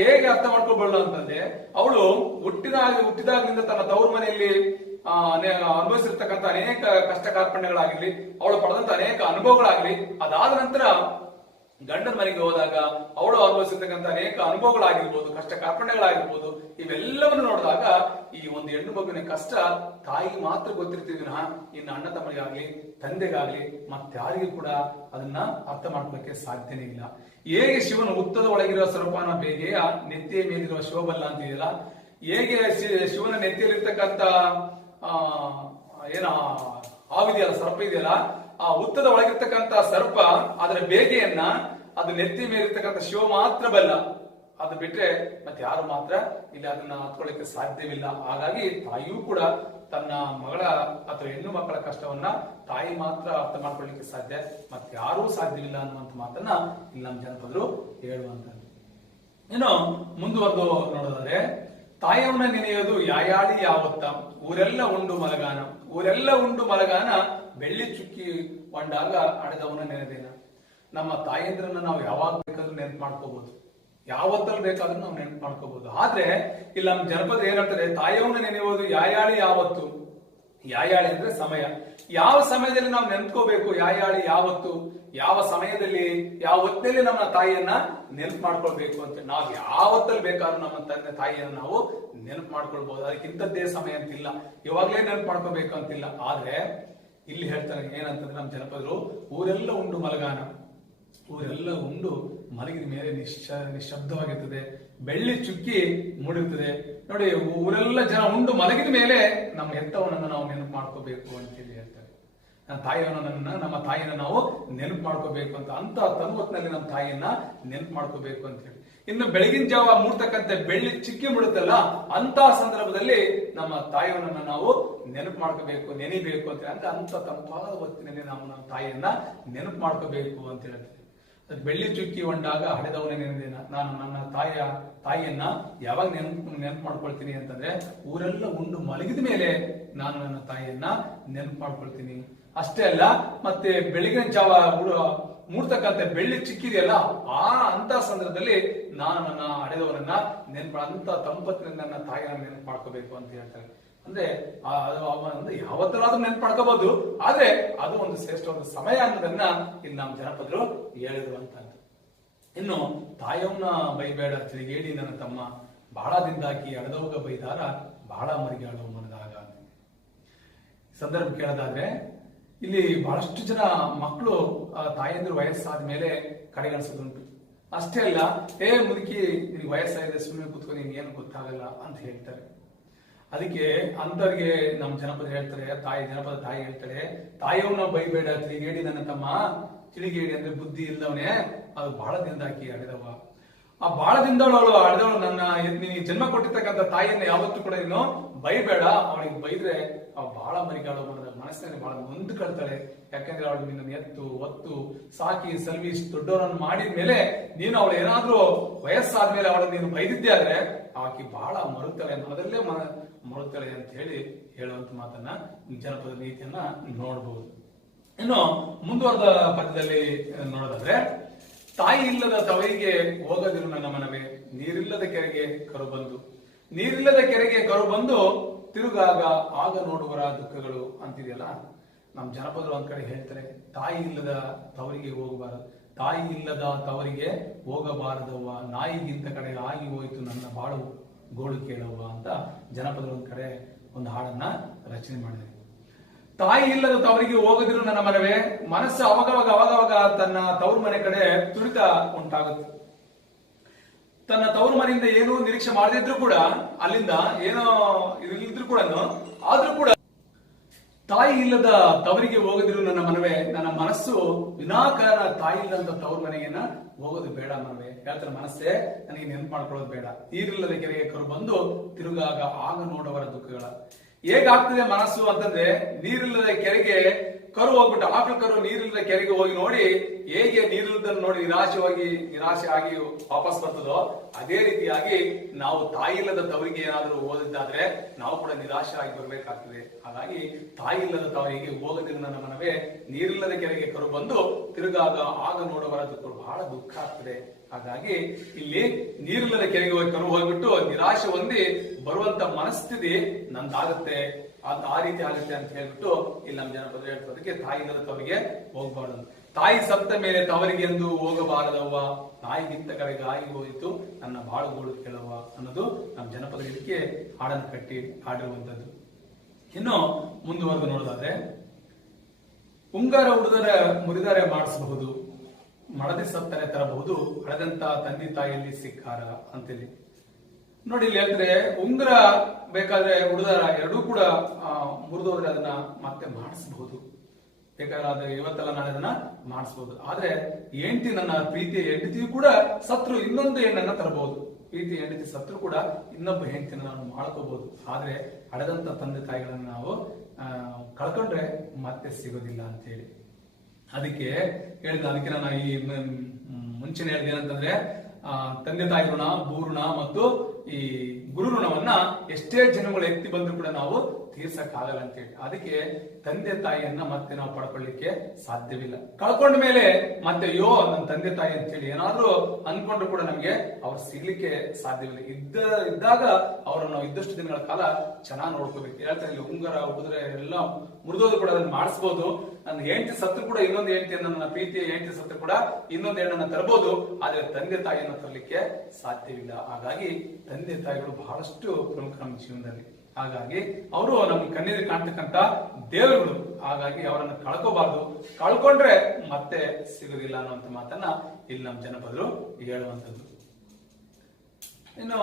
ಹೇಗೆ ಅರ್ಥ ಮಾಡ್ಕೊಳ್ಬಹುದು ಅಂತಂದ್ರೆ, ಅವಳು ಹುಟ್ಟಿದಾಗಲಿಂದ ತನ್ನ ತವರು ಮನೆಯಲ್ಲಿ ಅನುಭವಿಸಿರ್ತಕ್ಕಂಥ ಅನೇಕ ಕಷ್ಟ ಕಾರ್ಪಣ್ಯಗಳಾಗಿರ್ಲಿ, ಅವಳು ಪಡೆದಂತ ಅನೇಕ ಅನುಭವಗಳಾಗ್ಲಿ, ಅದಾದ ನಂತರ ಗಂಡನ ಮನೆಗೆ ಹೋದಾಗ ಅವಳು ಅನುಭವಿಸಿರ್ತಕ್ಕಂಥ ಅನೇಕ ಅನುಭವಗಳಾಗಿರ್ಬೋದು, ಕಷ್ಟ ಕಾರ್ಪಣ್ಯಗಳಾಗಿರ್ಬೋದು, ಇವೆಲ್ಲವನ್ನು ನೋಡಿದಾಗ ಈ ಒಂದು ಹೆಣ್ಣು ಮಗುವಿನ ಕಷ್ಟ ತಾಯಿಗೆ ಮಾತ್ರ ಗೊತ್ತಿರ್ತೀವಿ ವಿನಃ ಇನ್ನು ಅಣ್ಣ ತಮ್ಮನಿಗಾಗ್ಲಿ ತಂದೆಗಾಗ್ಲಿ ಮತ್ತಾರಿಗೂ ಕೂಡ ಅದನ್ನ ಅರ್ಥ ಮಾಡ್ಕೊಳ್ಳಕ್ಕೆ ಸಾಧ್ಯನೇ ಇಲ್ಲ. ಹೇಗೆ ಶಿವನು ಹುತ್ತದ ಒಳಗಿರುವ ಸ್ವರೂಪನ ಬೇಗೆಯ ನೆತ್ತಿಯ ಮೇಲಿರುವ ಶೋಭಲ್ಲ ಅಂತಿದೆಯಲ್ಲ, ಹೇಗೆ ಶಿವನ ನೆತ್ತಿಯಲ್ಲಿರ್ತಕ್ಕಂಥ ಹಾವಿದೆಯಲ್ಲ, ಸರ್ಪ ಇದೆಯಲ್ಲ, ಆ ಹುತ್ತದ ಒಳಗಿರ್ತಕ್ಕಂಥ ಸರ್ಪ ಅದರ ಬೇಗೆಯನ್ನ ಅದು ನೆತ್ತಿ ಮೇಲಿರ್ತಕ್ಕಂಥ ಶಿವ ಮಾತ್ರ ಬಲ್ಲ, ಅದು ಬಿಟ್ರೆ ಮತ್ತೆ ಯಾರು ಮಾತ್ರ ಇಲ್ಲಿ ಅದನ್ನ ಹತ್ಕೊಳ್ಳಿಕ್ಕೆ ಸಾಧ್ಯವಿಲ್ಲ. ಹಾಗಾಗಿ ತಾಯಿಯೂ ಕೂಡ ತನ್ನ ಮಗಳ ಅಥವಾ ಹೆಣ್ಣು ಮಕ್ಕಳ ಕಷ್ಟವನ್ನ ತಾಯಿ ಮಾತ್ರ ಅರ್ಥ ಮಾಡ್ಕೊಳ್ಳಿಕ್ಕೆ ಸಾಧ್ಯ, ಮತ್ತೆ ಯಾರೂ ಸಾಧ್ಯವಿಲ್ಲ ಅನ್ನುವಂಥ ಮಾತನ್ನ ಇಲ್ಲಿ ನಮ್ಮ ಜನಪದರು ಹೇಳುವಂತದ್ದು. ಇನ್ನು ಮುಂದುವರೆದು ನೋಡೋದಾದ್ರೆ, ತಾಯವನ್ನ ನೆನೆಯೋದು ಯಾಯಾಳಿ ಯಾವತ್ತ, ಊರೆಲ್ಲ ಉಂಡು ಮಲಗಾನ ಬೆಳ್ಳಿ ಚುಕ್ಕಿ ಒಂಡಾಗ ಅಡೆದವನ ನೆನೆದೇನ. ನಮ್ಮ ತಾಯಂದ್ರನ್ನ ನಾವು ಯಾವಾಗ ಬೇಕಾದ್ರೂ ನೆನಪು ಮಾಡ್ಕೋಬಹುದು, ಯಾವತ್ತಲ್ಲಿ ಬೇಕಾದ್ರೂ ನಾವು ನೆನಪು ಮಾಡ್ಕೋಬಹುದು. ಆದ್ರೆ ಇಲ್ಲಿ ನಮ್ಮ ಜನಪದ ಏನ್ ಹೇಳ್ತಾರೆ, ತಾಯವನ್ನ ನೆನೆಯುವುದು ಯಾಯಾಳಿ ಯಾವತ್ತು. ಯಾಯಾಳಿ ಅಂದ್ರೆ ಸಮಯ, ಯಾವ ಸಮಯದಲ್ಲಿ ನಾವು ನೆನ್ಕೋಬೇಕು, ಯಾಯಾಳಿ ಯಾವತ್ತು, ಯಾವ ಸಮಯದಲ್ಲಿ ಯಾವ ಹೊತ್ತಲ್ಲಿ ನಮ್ಮ ತಾಯಿಯನ್ನ ನೆನಪು ಮಾಡ್ಕೊಳ್ಬೇಕು ಅಂತ. ನಾವು ಯಾವತ್ತಲ್ಲಿ ಬೇಕಾದ್ರೂ ನಮ್ಮ ತಂದೆ ತಾಯಿಯನ್ನ ನಾವು ನೆನಪು ಮಾಡ್ಕೊಳ್ಬಹುದು, ಅದಕ್ಕಿಂತದ್ದೇ ಸಮಯ ಅಂತಿಲ್ಲ, ಇವಾಗ್ಲೇ ನೆನಪು ಮಾಡ್ಕೋಬೇಕು ಅಂತಿಲ್ಲ. ಆದ್ರೆ ಇಲ್ಲಿ ಹೇಳ್ತಾರೆ ಏನಂತಂದ್ರೆ ನಮ್ಮ ಜನಪದರು, ಊರೆಲ್ಲ ಉಂಡು ಮಲಗಿದ ಮೇಲೆ ನಿಶಬ್ದವಾಗಿರ್ತದೆ, ಬೆಳ್ಳಿ ಚುಕ್ಕಿ ಮೂಡಿರ್ತದೆ. ನೋಡಿ, ಊರೆಲ್ಲ ಜನ ಉಂಡು ಮಲಗಿದ ಮೇಲೆ ನಮ್ಮ ಎತ್ತವನನ್ನ ನಾವು ನೆನಪು ಮಾಡ್ಕೋಬೇಕು ಅಂತೇಳಿ ಹೇಳ್ತಾರೆ. ನಮ್ಮ ತಾಯಿಯನ್ನ ನಾವು ನೆನಪು ಮಾಡ್ಕೋಬೇಕು ಅಂತ ತನ್ವತ್ನಲ್ಲಿ ನಮ್ಮ ತಾಯಿಯನ್ನ ನೆನಪು ಮಾಡ್ಕೋಬೇಕು ಅಂತ ಹೇಳಿ. ಇನ್ನು ಬೆಳಗಿನ ಜಾವ ಮೂಡ್ತಕ್ಕಂಥ ಬೆಳ್ಳಿ ಚಿಕ್ಕಿ ಮುಡುತ್ತಲ್ಲ, ಅಂತ ಸಂದರ್ಭದಲ್ಲಿ ನಮ್ಮ ತಾಯಿಯನ್ನ ನಾವು ನೆನಪು ಮಾಡ್ಕೋಬೇಕು, ನೆನಿಬೇಕು ಅಂತ ಹೇಳಿ. ಅಂತ ತಂಪಾದ ಹೊತ್ತಿನಲ್ಲಿ ನಾವು ನಮ್ಮ ತಾಯಿಯನ್ನ ನೆನಪು ಮಾಡ್ಕೋಬೇಕು ಅಂತ ಹೇಳ್ತೀವಿ. ಬೆಳ್ಳಿ ಚುಕ್ಕಿ ಒಂಡಾಗ ಹಡೆದವನೇ ನೆನೆದೇನ. ನಾನು ನನ್ನ ತಾಯಿಯನ್ನ ಯಾವಾಗ ನೆನಪು ಮಾಡ್ಕೊಳ್ತೀನಿ ಅಂತಂದ್ರೆ, ಊರೆಲ್ಲ ಉಂಡು ಮಲಗಿದ ಮೇಲೆ ನಾನು ನನ್ನ ತಾಯಿಯನ್ನ ನೆನಪು ಮಾಡ್ಕೊಳ್ತೀನಿ. ಅಷ್ಟೇ ಅಲ್ಲ, ಮತ್ತೆ ಬೆಳಗಿನ ಜಾವ ಮೂಡ್ತಕ್ಕಂಥ ಬೆಳ್ಳಿ ಚಿಕ್ಕಿದೆಯಲ್ಲ, ಅಂತ ಸಂದರ್ಭದಲ್ಲಿ ನಾನು ನನ್ನ ಹಡೆದವರನ್ನ ಅಂತ ತಂಪತ್ತಿನಿಂದ ನನ್ನ ತಾಯಿಯನ್ನ ನೆನಪು ಮಾಡ್ಕೋಬೇಕು ಅಂತ ಹೇಳ್ತಾರೆ. ಅಂದ್ರೆ ಯಾವತ್ತಲಾದ್ರೂ ನೆನಪು ಮಾಡ್ಕೋಬಹುದು, ಆದ್ರೆ ಅದು ಒಂದು ಶ್ರೇಷ್ಠವಾದ ಸಮಯ ಅನ್ನೋದನ್ನ ಇಲ್ಲಿ ನಮ್ಮ ಜನಪದರು ಹೇಳಿರುವಂತದ್ದು. ಇನ್ನು ತಾಯವ್ನ ಬೈಬೇಡ ತಿಳಿಗೇಡಿ ನನ್ನ ತಮ್ಮ, ಬಹಳ ದಿಂದಾಕಿ ಅಡದೋಗ ಬೈದಾರ ಬಹಳ ಮರಿಗಾಳು ಮನದಾಗ. ಸಂದರ್ಭ ಕೇಳೋದಾದ್ರೆ, ಇಲ್ಲಿ ಬಹಳಷ್ಟು ಜನ ಮಕ್ಕಳು ತಾಯಂದ್ರು ವಯಸ್ಸಾದ ಮೇಲೆ ಕಡೆಗಣಿಸೋದುಂಟು. ಅಷ್ಟೇ ಅಲ್ಲ, ಮುದುಕಿ ನಿನಗೆ ವಯಸ್ಸಾಗಿದೆ, ಸುಮ್ಮನೆ ಕೂತ್ಕೊಂಡು ನಿನ್ಗೆ ಏನು ಗೊತ್ತಾಗಲ್ಲ ಅಂತ ಹೇಳ್ತಾರೆ. ಅದಕ್ಕೆ ಅಂತವ್ರಿಗೆ ನಮ್ಮ ಜನಪದ ಹೇಳ್ತಾರೆ, ಜನಪದ ತಾಯಿ ಹೇಳ್ತಾರೆ, ತಾಯವ್ನ ಬೈಬೇಡ ತಿಳಿಗೇಡಿ ನನ್ನ ತಮ್ಮ. ತಿಳಿಗೇಡಿ ಅಂದ್ರೆ ಬುದ್ಧಿ ಇಲ್ಲದವನೇ, ಅದು ಬಹಳ ದಿಂದಾಕಿ ಅಡೆದವ. ಆ ಬಹಳ ದಿಂದವಳು ಅಡೆದವಳು ನಿನಗೆ ಜನ್ಮ ಕೊಟ್ಟಿರ್ತಕ್ಕಂಥ ತಾಯಿಯನ್ನ ಯಾವತ್ತೂ ಕೂಡ ನೀನು ಬೈಬೇಡ. ಅವಳಿಗೆ ಬೈದ್ರೆ ಅವ್ ಬಹಳ ಮರಿಗಾಳು ಮನಸ್ಸಿನಲ್ಲಿ ಬಹಳ ನೊಂದು ಕಳ್ತಾಳೆ. ಯಾಕಂದ್ರೆ ಅವಳು ನಿನ್ನ ಎತ್ತು ಒತ್ತು ಸಾಕಿ ಸಲ್ವಿ ದೊಡ್ಡವರನ್ನು ಮಾಡಿದ್ಮೇಲೆ ನೀನು ಅವಳು ಏನಾದ್ರೂ ವಯಸ್ಸಾದ್ಮೇಲೆ ಅವಳು ನೀನು ಬೈದಿದ್ದೆ ಆದ್ರೆ ಆಕಿ ಬಹಳ ಮರುತ್ತಾಳೆ, ಅನ್ನೋದಲ್ಲೇ ಮರುತ್ತಾಳೆ ಅಂತ ಹೇಳುವಂತ ಮಾತನ್ನ ಜನಪದ ನೀತಿಯನ್ನ ನೋಡಬಹುದು. ಇನ್ನು ಮುಂದುವರೆದ ಪದ್ಯದಲ್ಲಿ ನೋಡೋದಾದ್ರೆ, ತಾಯಿ ಇಲ್ಲದ ತವರಿಗೆ ಹೋಗದಿರು ನನ್ನ ಮನವೇ, ನೀರಿಲ್ಲದ ಕೆರೆಗೆ ಕರು ಬಂದು ತಿರುಗಾಗ ಆಗ ನೋಡುವರ ದುಃಖಗಳು ಅಂತಿದೆಯಲ್ಲ. ನಮ್ಮ ಜನಪದರು ಒಂದ್ ಕಡೆ ಹೇಳ್ತಾರೆ, ತಾಯಿ ಇಲ್ಲದ ತವರಿಗೆ ಹೋಗಬಾರದು, ತಾಯಿ ಇಲ್ಲದ ತವರಿಗೆ ಹೋಗಬಾರದವ್ವ, ನಾಯಿಗಿಂತ ಕಡೆ ಆಗಿ ಹೋಯ್ತು ನನ್ನ ಬಾಳು ಗೋಳು ಕೇಳವ್ವ ಅಂತ ಜನಪದರು ಒಂದ್ ಕಡೆ ಒಂದು ಹಾಡನ್ನ ರಚನೆ ಮಾಡಿದೆ. ತಾಯಿ ಇಲ್ಲದ ತವರಿಗೆ ಹೋಗದಿರು ನನ್ನ ಮನವೇ, ಮನಸ್ಸು ಅವಾಗವಾಗ ತನ್ನ ತವರು ಮನೆ ಕಡೆ ತುಡಿತ ಉಂಟಾಗುತ್ತೆ. ತನ್ನ ತವರು ಮನೆಯಿಂದ ಏನೂ ನಿರೀಕ್ಷೆ ಮಾಡದಿದ್ರು ಕೂಡ, ಅಲ್ಲಿಂದ ಏನೋ ಇದ್ರು ಕೂಡ, ಆದ್ರೂ ಕೂಡ ತಾಯಿ ಇಲ್ಲದ ತವರಿಗೆ ಹೋಗದಿರು ನನ್ನ ಮನವೇ, ನನ್ನ ಮನಸ್ಸು ವಿನಾಕಾರಣ ತಾಯಿ ಇಲ್ಲದ ತವರು ಮನೆಗೇನ ಹೋಗೋದು ಬೇಡ ಮನವೇ. ಹೇಳ್ತಾರೆ, ಮನಸ್ಸೇ ನನಗೆ ನೆನಪು ಮಾಡ್ಕೊಳ್ಳೋದು ಬೇಡ. ನೀರಿಲ್ಲದ ಕೆರೆಗೆ ಕರು ಬಂದು ತಿರುಗಾಗ ಆಗ ನೋಡವರ ದುಃಖಗಳ. ಹೇಗಾಗ್ತದೆ ಮನಸ್ಸು ಅಂತಂದ್ರೆ, ನೀರಿಲ್ಲದ ಕೆರೆಗೆ ಕರು ಹೋಗ್ಬಿಟ್ಟು, ಆಕಳ ಕರು ನೀರಿಲ್ಲದ ಕೆರೆಗೆ ಹೋಗಿ ನೋಡಿ ಹೇಗೆ ನೀರಿಲ್ಲದನ್ನು ನೋಡಿ ನಿರಾಶೆ ಆಗಿ ವಾಪಸ್ ಬರ್ತದೋ, ಅದೇ ರೀತಿಯಾಗಿ ನಾವು ತಾಯಿ ಇಲ್ಲದ ತವರಿಗೆ ಏನಾದರೂ ಓದಿದ್ದಾದ್ರೆ ನಾವು ಕೂಡ ನಿರಾಶೆ ಆಗಿ ಬರ್ಬೇಕಾಗ್ತದೆ. ಹಾಗಾಗಿ ತಾಯಿ ಇಲ್ಲದ ತವರಿಗೆ ಹೋಗದಿರು ನನ್ನ ಮನವೇ, ನೀರಿಲ್ಲದ ಕೆರೆಗೆ ಕರು ಬಂದು ತಿರುಗಾಗ ಆಗ ನೋಡವರ ಬಹಳ ದುಃಖ ಆಗ್ತದೆ. ಹಾಗಾಗಿ ಇಲ್ಲಿ ನೀರಿಲ್ಲದ ಕೆರೆಗೆ ಹೋಗಿ ಕರು ಹೋಗ್ಬಿಟ್ಟು ನಿರಾಶೆ ಹೊಂದಿ ಬರುವಂತ ಮನಸ್ಥಿತಿ ನಂದಾಗುತ್ತೆ, ಆ ರೀತಿ ಆಗುತ್ತೆ ಅಂತ ಹೇಳ್ಬಿಟ್ಟು ಇಲ್ಲಿ ನಮ್ಮ ಜನಪದರು ಹೇಳ್ತದಕ್ಕೆ ತಾಯಿ ಇಲ್ಲದ ತವರಿಗೆ ಹೋಗಬಾರದು. ತಾಯಿ ಸತ್ತ ಮೇಲೆ ತವರಿಗೆ ಎಂದು ಹೋಗಬಾರದವ್ವ, ನಾಯಿಗಿಂತ ಕಡೆಗೆ ಆಗಿ ಹೋಯಿತು ನನ್ನ ಬಾಳುಗೋಳು ಕೇಳವ್ವ ಅನ್ನೋದು ನಮ್ಮ ಜನಪದರು ಇದಕ್ಕೆ ಹಾಡನ್ನು ಕಟ್ಟಿ ಹಾಡಿರುವಂತದ್ದು. ಇನ್ನು ಮುಂದುವರೆದು ನೋಡೋದಾದ್ರೆ, ಉಂಗಾರ ಉಡಿದರೆ ಮುರಿದರೆ ಮಾಡಿಸಬಹುದು, ಮಡದಿ ಸತ್ತನೆ ತರಬಹುದು, ಹಳೆದಂತ ತಂದೆ ತಾಯಿಯಲ್ಲಿ ಸಿಕ್ಕಾರ ಅಂತೇಳಿ ನೋಡಿ. ಇಲ್ಲಿ ಹೇಳ್ತಾರೆ, ಉಂಗುರ ಬೇಕಾದ್ರೆ ಉಡಿದಾರ ಎರಡೂ ಕೂಡ ಮುರಿದೋದ್ರೆ ಅದನ್ನ ಮತ್ತೆ ಮಾಡಿಸಬಹುದು, ಬೇಕಾದ್ರೆ ಇವತ್ತೆಲ್ಲ ನಾಳೆ ಅದನ್ನ ಮಾಡಿಸಬಹುದು. ಆದ್ರೆ ಹೆಂಡತಿ, ನನ್ನ ಪ್ರೀತಿಯ ಹೆಂಡತಿಯು ಕೂಡ ಸತ್ರು ಇನ್ನೊಂದು ಹೆಣ್ಣನ್ನ ತರಬಹುದು. ಪ್ರೀತಿಯ ಹೆಂಡತಿ ಸತ್ರು ಕೂಡ ಇನ್ನೊಬ್ಬ ಹೆಂಡತಿನ ನಾವು ಮಾಡ್ಕೋಬಹುದು. ಆದ್ರೆ ಹಳೆದಂತ ತಂದೆ ತಾಯಿಗಳನ್ನ ನಾವು ಕಳ್ಕೊಂಡ್ರೆ ಮತ್ತೆ ಸಿಗೋದಿಲ್ಲ ಅಂತ ಹೇಳಿ ಅದಕ್ಕೆ ಹೇಳಿದ. ಅದಕ್ಕೆ ನಾನು ಈ ಮುಂಚೆನೆ ಹೇಳಿದೆ ಏನಂತಂದ್ರೆ, ತಂದೆ ತಾಯಿ ಋಣ, ಭೂಋಣ ಮತ್ತು ಈ ಗುರು ಋಣವನ್ನ ಎಷ್ಟೇ ಜನಗಳು ಎತ್ತಿ ಬಂದ್ರು ಕೂಡ ನಾವು ತೀರ್ಸಕ್ಕಾಗಲ್ಲ ಅಂತ ಹೇಳಿ. ಅದಕ್ಕೆ ತಂದೆ ತಾಯಿಯನ್ನ ಮತ್ತೆ ನಾವು ಪಡ್ಕೊಳ್ಳಿಕ್ಕೆ ಸಾಧ್ಯವಿಲ್ಲ. ಕಳ್ಕೊಂಡ ಮೇಲೆ ಮತ್ತೆ ಅಯ್ಯೋ ನನ್ನ ತಂದೆ ತಾಯಿ ಅಂತ ಹೇಳಿ ಏನಾದ್ರೂ ಅನ್ಕೊಂಡ್ರು ಕೂಡ ನಮ್ಗೆ ಅವ್ರು ಸಿಗ್ಲಿಕ್ಕೆ ಸಾಧ್ಯವಿಲ್ಲ. ಇದ್ದಾಗ ಅವ್ರನ್ನ ನಾವು ಇದ್ದಷ್ಟು ದಿನಗಳ ಕಾಲ ಚೆನ್ನಾಗಿ ನೋಡ್ಕೋಬೇಕು. ಹೇಳ್ತಾರೆ, ಇಲ್ಲಿ ಉಂಗುರ ಉಡಿದ್ರೆ ಎಲ್ಲ ಮುರಿದೋದು ಕೂಡ ಅದನ್ನ ಮಾಡಿಸ್ಬೋದು. ನನ್ನ ಹೆಂಡತಿ ಸತ್ತು ಕೂಡ ಇನ್ನೊಂದು ಹೆಂಡತಿಯನ್ನ, ನನ್ನ ಪ್ರೀತಿಯ ಹೆಂಡತಿ ಸತ್ತು ಕೂಡ ಇನ್ನೊಂದು ಹೆಣ್ಣನ್ನ ತರಬಹುದು, ಆದ್ರೆ ತಂದೆ ತಾಯಿಯನ್ನ ತರಲಿಕ್ಕೆ ಸಾಧ್ಯವಿಲ್ಲ. ಹಾಗಾಗಿ ತಂದೆ ತಾಯಿಗಳು ಬಹಳಷ್ಟು ಪ್ರಮುಖ ನಮ್ಮ ಜೀವನದಲ್ಲಿ. ಹಾಗಾಗಿ ಅವರು ನಮ್ಗೆ ಕಣ್ಣೀರಿಗೆ ಕಾಣ್ತಕ್ಕಂತ ದೇವರುಗಳು. ಹಾಗಾಗಿ ಅವರನ್ನು ಕಳ್ಕೋಬಾರ್ದು, ಕಳ್ಕೊಂಡ್ರೆ ಮತ್ತೆ ಸಿಗುದಿಲ್ಲ ಅನ್ನುವಂತ ಮಾತನ್ನ ಇಲ್ಲಿ ನಮ್ಮ ಜನಪದರು ಹೇಳುವಂಥದ್ದು. ಇನ್ನು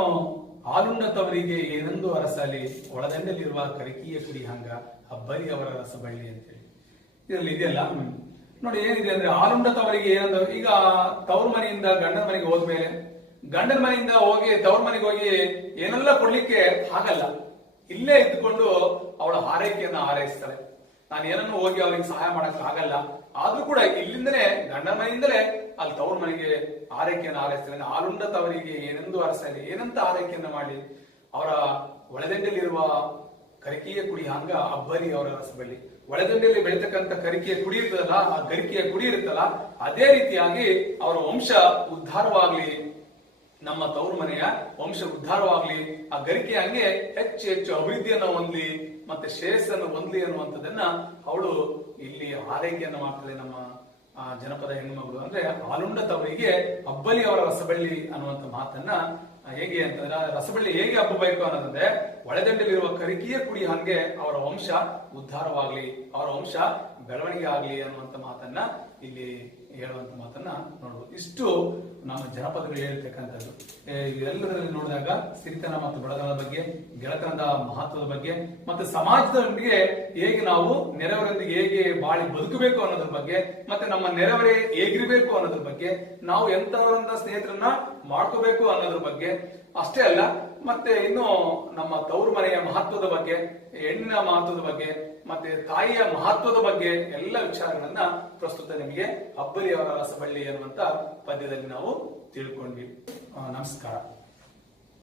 ಹಾಲುಣ್ಣತವರಿಗೆ ಏನೊಂದು ಅರಸಲಿ, ಒಳದಂಡಲಿರುವ ಕರಿಕಿಯ ಕುಡಿ ಹಂಗ ಹಬ್ಬರಿ ಅವರ ರಸಬಳ್ಳಿ ಅಂತೇಳಿ ಇದರಲ್ಲಿ ಇದೆಯಲ್ಲ ನೋಡಿ. ಏನಿದೆ ಅಂದ್ರೆ, ಹಾಲುಣ್ಣತವರಿಗೆ ಏನಂದ್ರೆ, ಈಗ ತವ್ರ ಮನೆಯಿಂದ ಗಂಡನ ಮನೆಗೆ ಹೋದ್ಮೇಲೆ, ಗಂಡನ ಮನೆಯಿಂದ ಹೋಗಿ ತವ್ರ ಮನೆಗೆ ಹೋಗಿ ಏನೆಲ್ಲ ಕೊಡ್ಲಿಕ್ಕೆ ಆಗಲ್ಲ. ಇಲ್ಲೇ ಇದ್ದುಕೊಂಡು ಅವಳ ಹಾರೈಕೆಯನ್ನ ಹಾರೈಸ್ತಾರೆ. ನಾನು ಏನನ್ನು ಹೋಗಿ ಅವರಿಗೆ ಸಹಾಯ ಮಾಡಕ್ ಆಗಲ್ಲ, ಆದ್ರೂ ಕೂಡ ಇಲ್ಲಿಂದಲೇ ಗಂಡನ ಮನೆಯಿಂದಲೇ ಅಲ್ಲಿ ತವ್ರ ಮನೆಗೆ ಆರೈಕೆಯನ್ನು ಹಾರೈಸ್ತಾರೆ. ಹಾಲುಂಡ ತವರಿಗೆ ಏನೆಂದು ಅರಸಲಿ, ಏನಂತ ಆರೈಕೆಯನ್ನ ಮಾಡಿ ಅವರ ಒಳದಂಡೆಯಲ್ಲಿರುವ ಕರಿಕೆಯ ಕುಡಿ ಹಂಗ ಅಬ್ಬರಿ ಅವರ ರಸಬಳ್ಳಿ. ಒಳದಂಡೆಯಲ್ಲಿ ಬೆಳೀತಕ್ಕಂಥ ಕರಿಕೆಯ ಕುಡಿ ಇರ್ತದಲ್ಲ, ಆ ಗರಿಕೆಯ ಕುಡಿ ಇರುತ್ತಲ್ಲ, ಅದೇ ರೀತಿಯಾಗಿ ಅವರ ವಂಶ ಉದ್ಧಾರವಾಗ್ಲಿ, ನಮ್ಮ ತವರು ಮನೆಯ ವಂಶ ಉದ್ಧಾರವಾಗ್ಲಿ, ಆ ಗರಿಕೆ ಹಂಗೆ ಹೆಚ್ಚು ಹೆಚ್ಚು ಅಭಿವೃದ್ಧಿಯನ್ನು ಹೊಂದಲಿ, ಮತ್ತೆ ಶ್ರೇಯಸ್ಸನ್ನು ಹೊಂದಲಿ ಅನ್ನುವಂಥದ್ದನ್ನ ಅವಳು ಇಲ್ಲಿ ಆರೈಕೆಯನ್ನು ಮಾಡ್ತದೆ ನಮ್ಮ ಜನಪದ ಹೆಣ್ಣುಮಗಳು. ಅಂದ್ರೆ ಹಾಲುಂಡ ತವರಿಗೆ ಅಬ್ಬಲಿ ಅವರ ರಸಬಳ್ಳಿ ಅನ್ನುವಂಥ ಮಾತನ್ನ ಹೇಗೆ ಅಂತಂದ್ರೆ, ರಸಬಳ್ಳಿ ಹೇಗೆ ಹಬ್ಬಬೇಕು ಅನ್ನೋದಂದ್ರೆ, ಒಳದಂಡಲಿರುವ ಕರಿಕೆಯ ಕುಡಿ ಹಂಗೆ ಅವರ ವಂಶ ಉದ್ಧಾರವಾಗ್ಲಿ, ಅವರ ವಂಶ ಬೆಳವಣಿಗೆ ಆಗ್ಲಿ ಅನ್ನುವಂಥ ಮಾತನ್ನ ಇಲ್ಲಿ ಹೇಳುವಂತ ಮಾತನ್ನ ನೋಡ್ಬೋದು. ಇಷ್ಟು ನಮ್ಮ ಜನಪದಗಳು ಹೇಳ್ತಕ್ಕಂಥದ್ದು. ಇವೆಲ್ಲದರಲ್ಲಿ ನೋಡಿದಾಗ ಸಿರಿತನ ಮತ್ತು ಬಡತನದ ಬಗ್ಗೆ, ಗೆಳತನದ ಮಹತ್ವದ ಬಗ್ಗೆ, ಮತ್ತೆ ಸಮಾಜದೊಂದಿಗೆ ಹೇಗೆ ನಾವು ನೆರೆಯವರೊಂದಿಗೆ ಹೇಗೆ ಬಾಳಿ ಬದುಕಬೇಕು ಅನ್ನೋದ್ರ ಬಗ್ಗೆ, ಮತ್ತೆ ನಮ್ಮ ನೆರೆಯವರೇ ಹೇಗಿರ್ಬೇಕು ಅನ್ನೋದ್ರ ಬಗ್ಗೆ, ನಾವು ಎಂತವರಂತ ಸ್ನೇಹಿತರನ್ನ ಮಾಡ್ಕೋಬೇಕು ಅನ್ನೋದ್ರ ಬಗ್ಗೆ ಅಷ್ಟೇ ಅಲ್ಲ, ಮತ್ತೆ ಇನ್ನು ನಮ್ಮ ತವರು ಮನೆಯ ಮಹತ್ವದ ಬಗ್ಗೆ, ಹೆಣ್ಣಿನ ಮಹತ್ವದ ಬಗ್ಗೆ, ಮತ್ತೆ ತಾಯಿಯ ಮಹತ್ವದ ಬಗ್ಗೆ ಎಲ್ಲ ವಿಚಾರಗಳನ್ನ ಪ್ರಸ್ತುತ ನಿಮಗೆ ಅಬ್ಬಲಿ ಅವರ ರಸಬಳ್ಳಿ ಅನ್ನುವಂತ ಪದ್ಯದಲ್ಲಿ ನಾವು ತಿಳ್ಕೊಂಡ್ವಿ. ನಮಸ್ಕಾರ.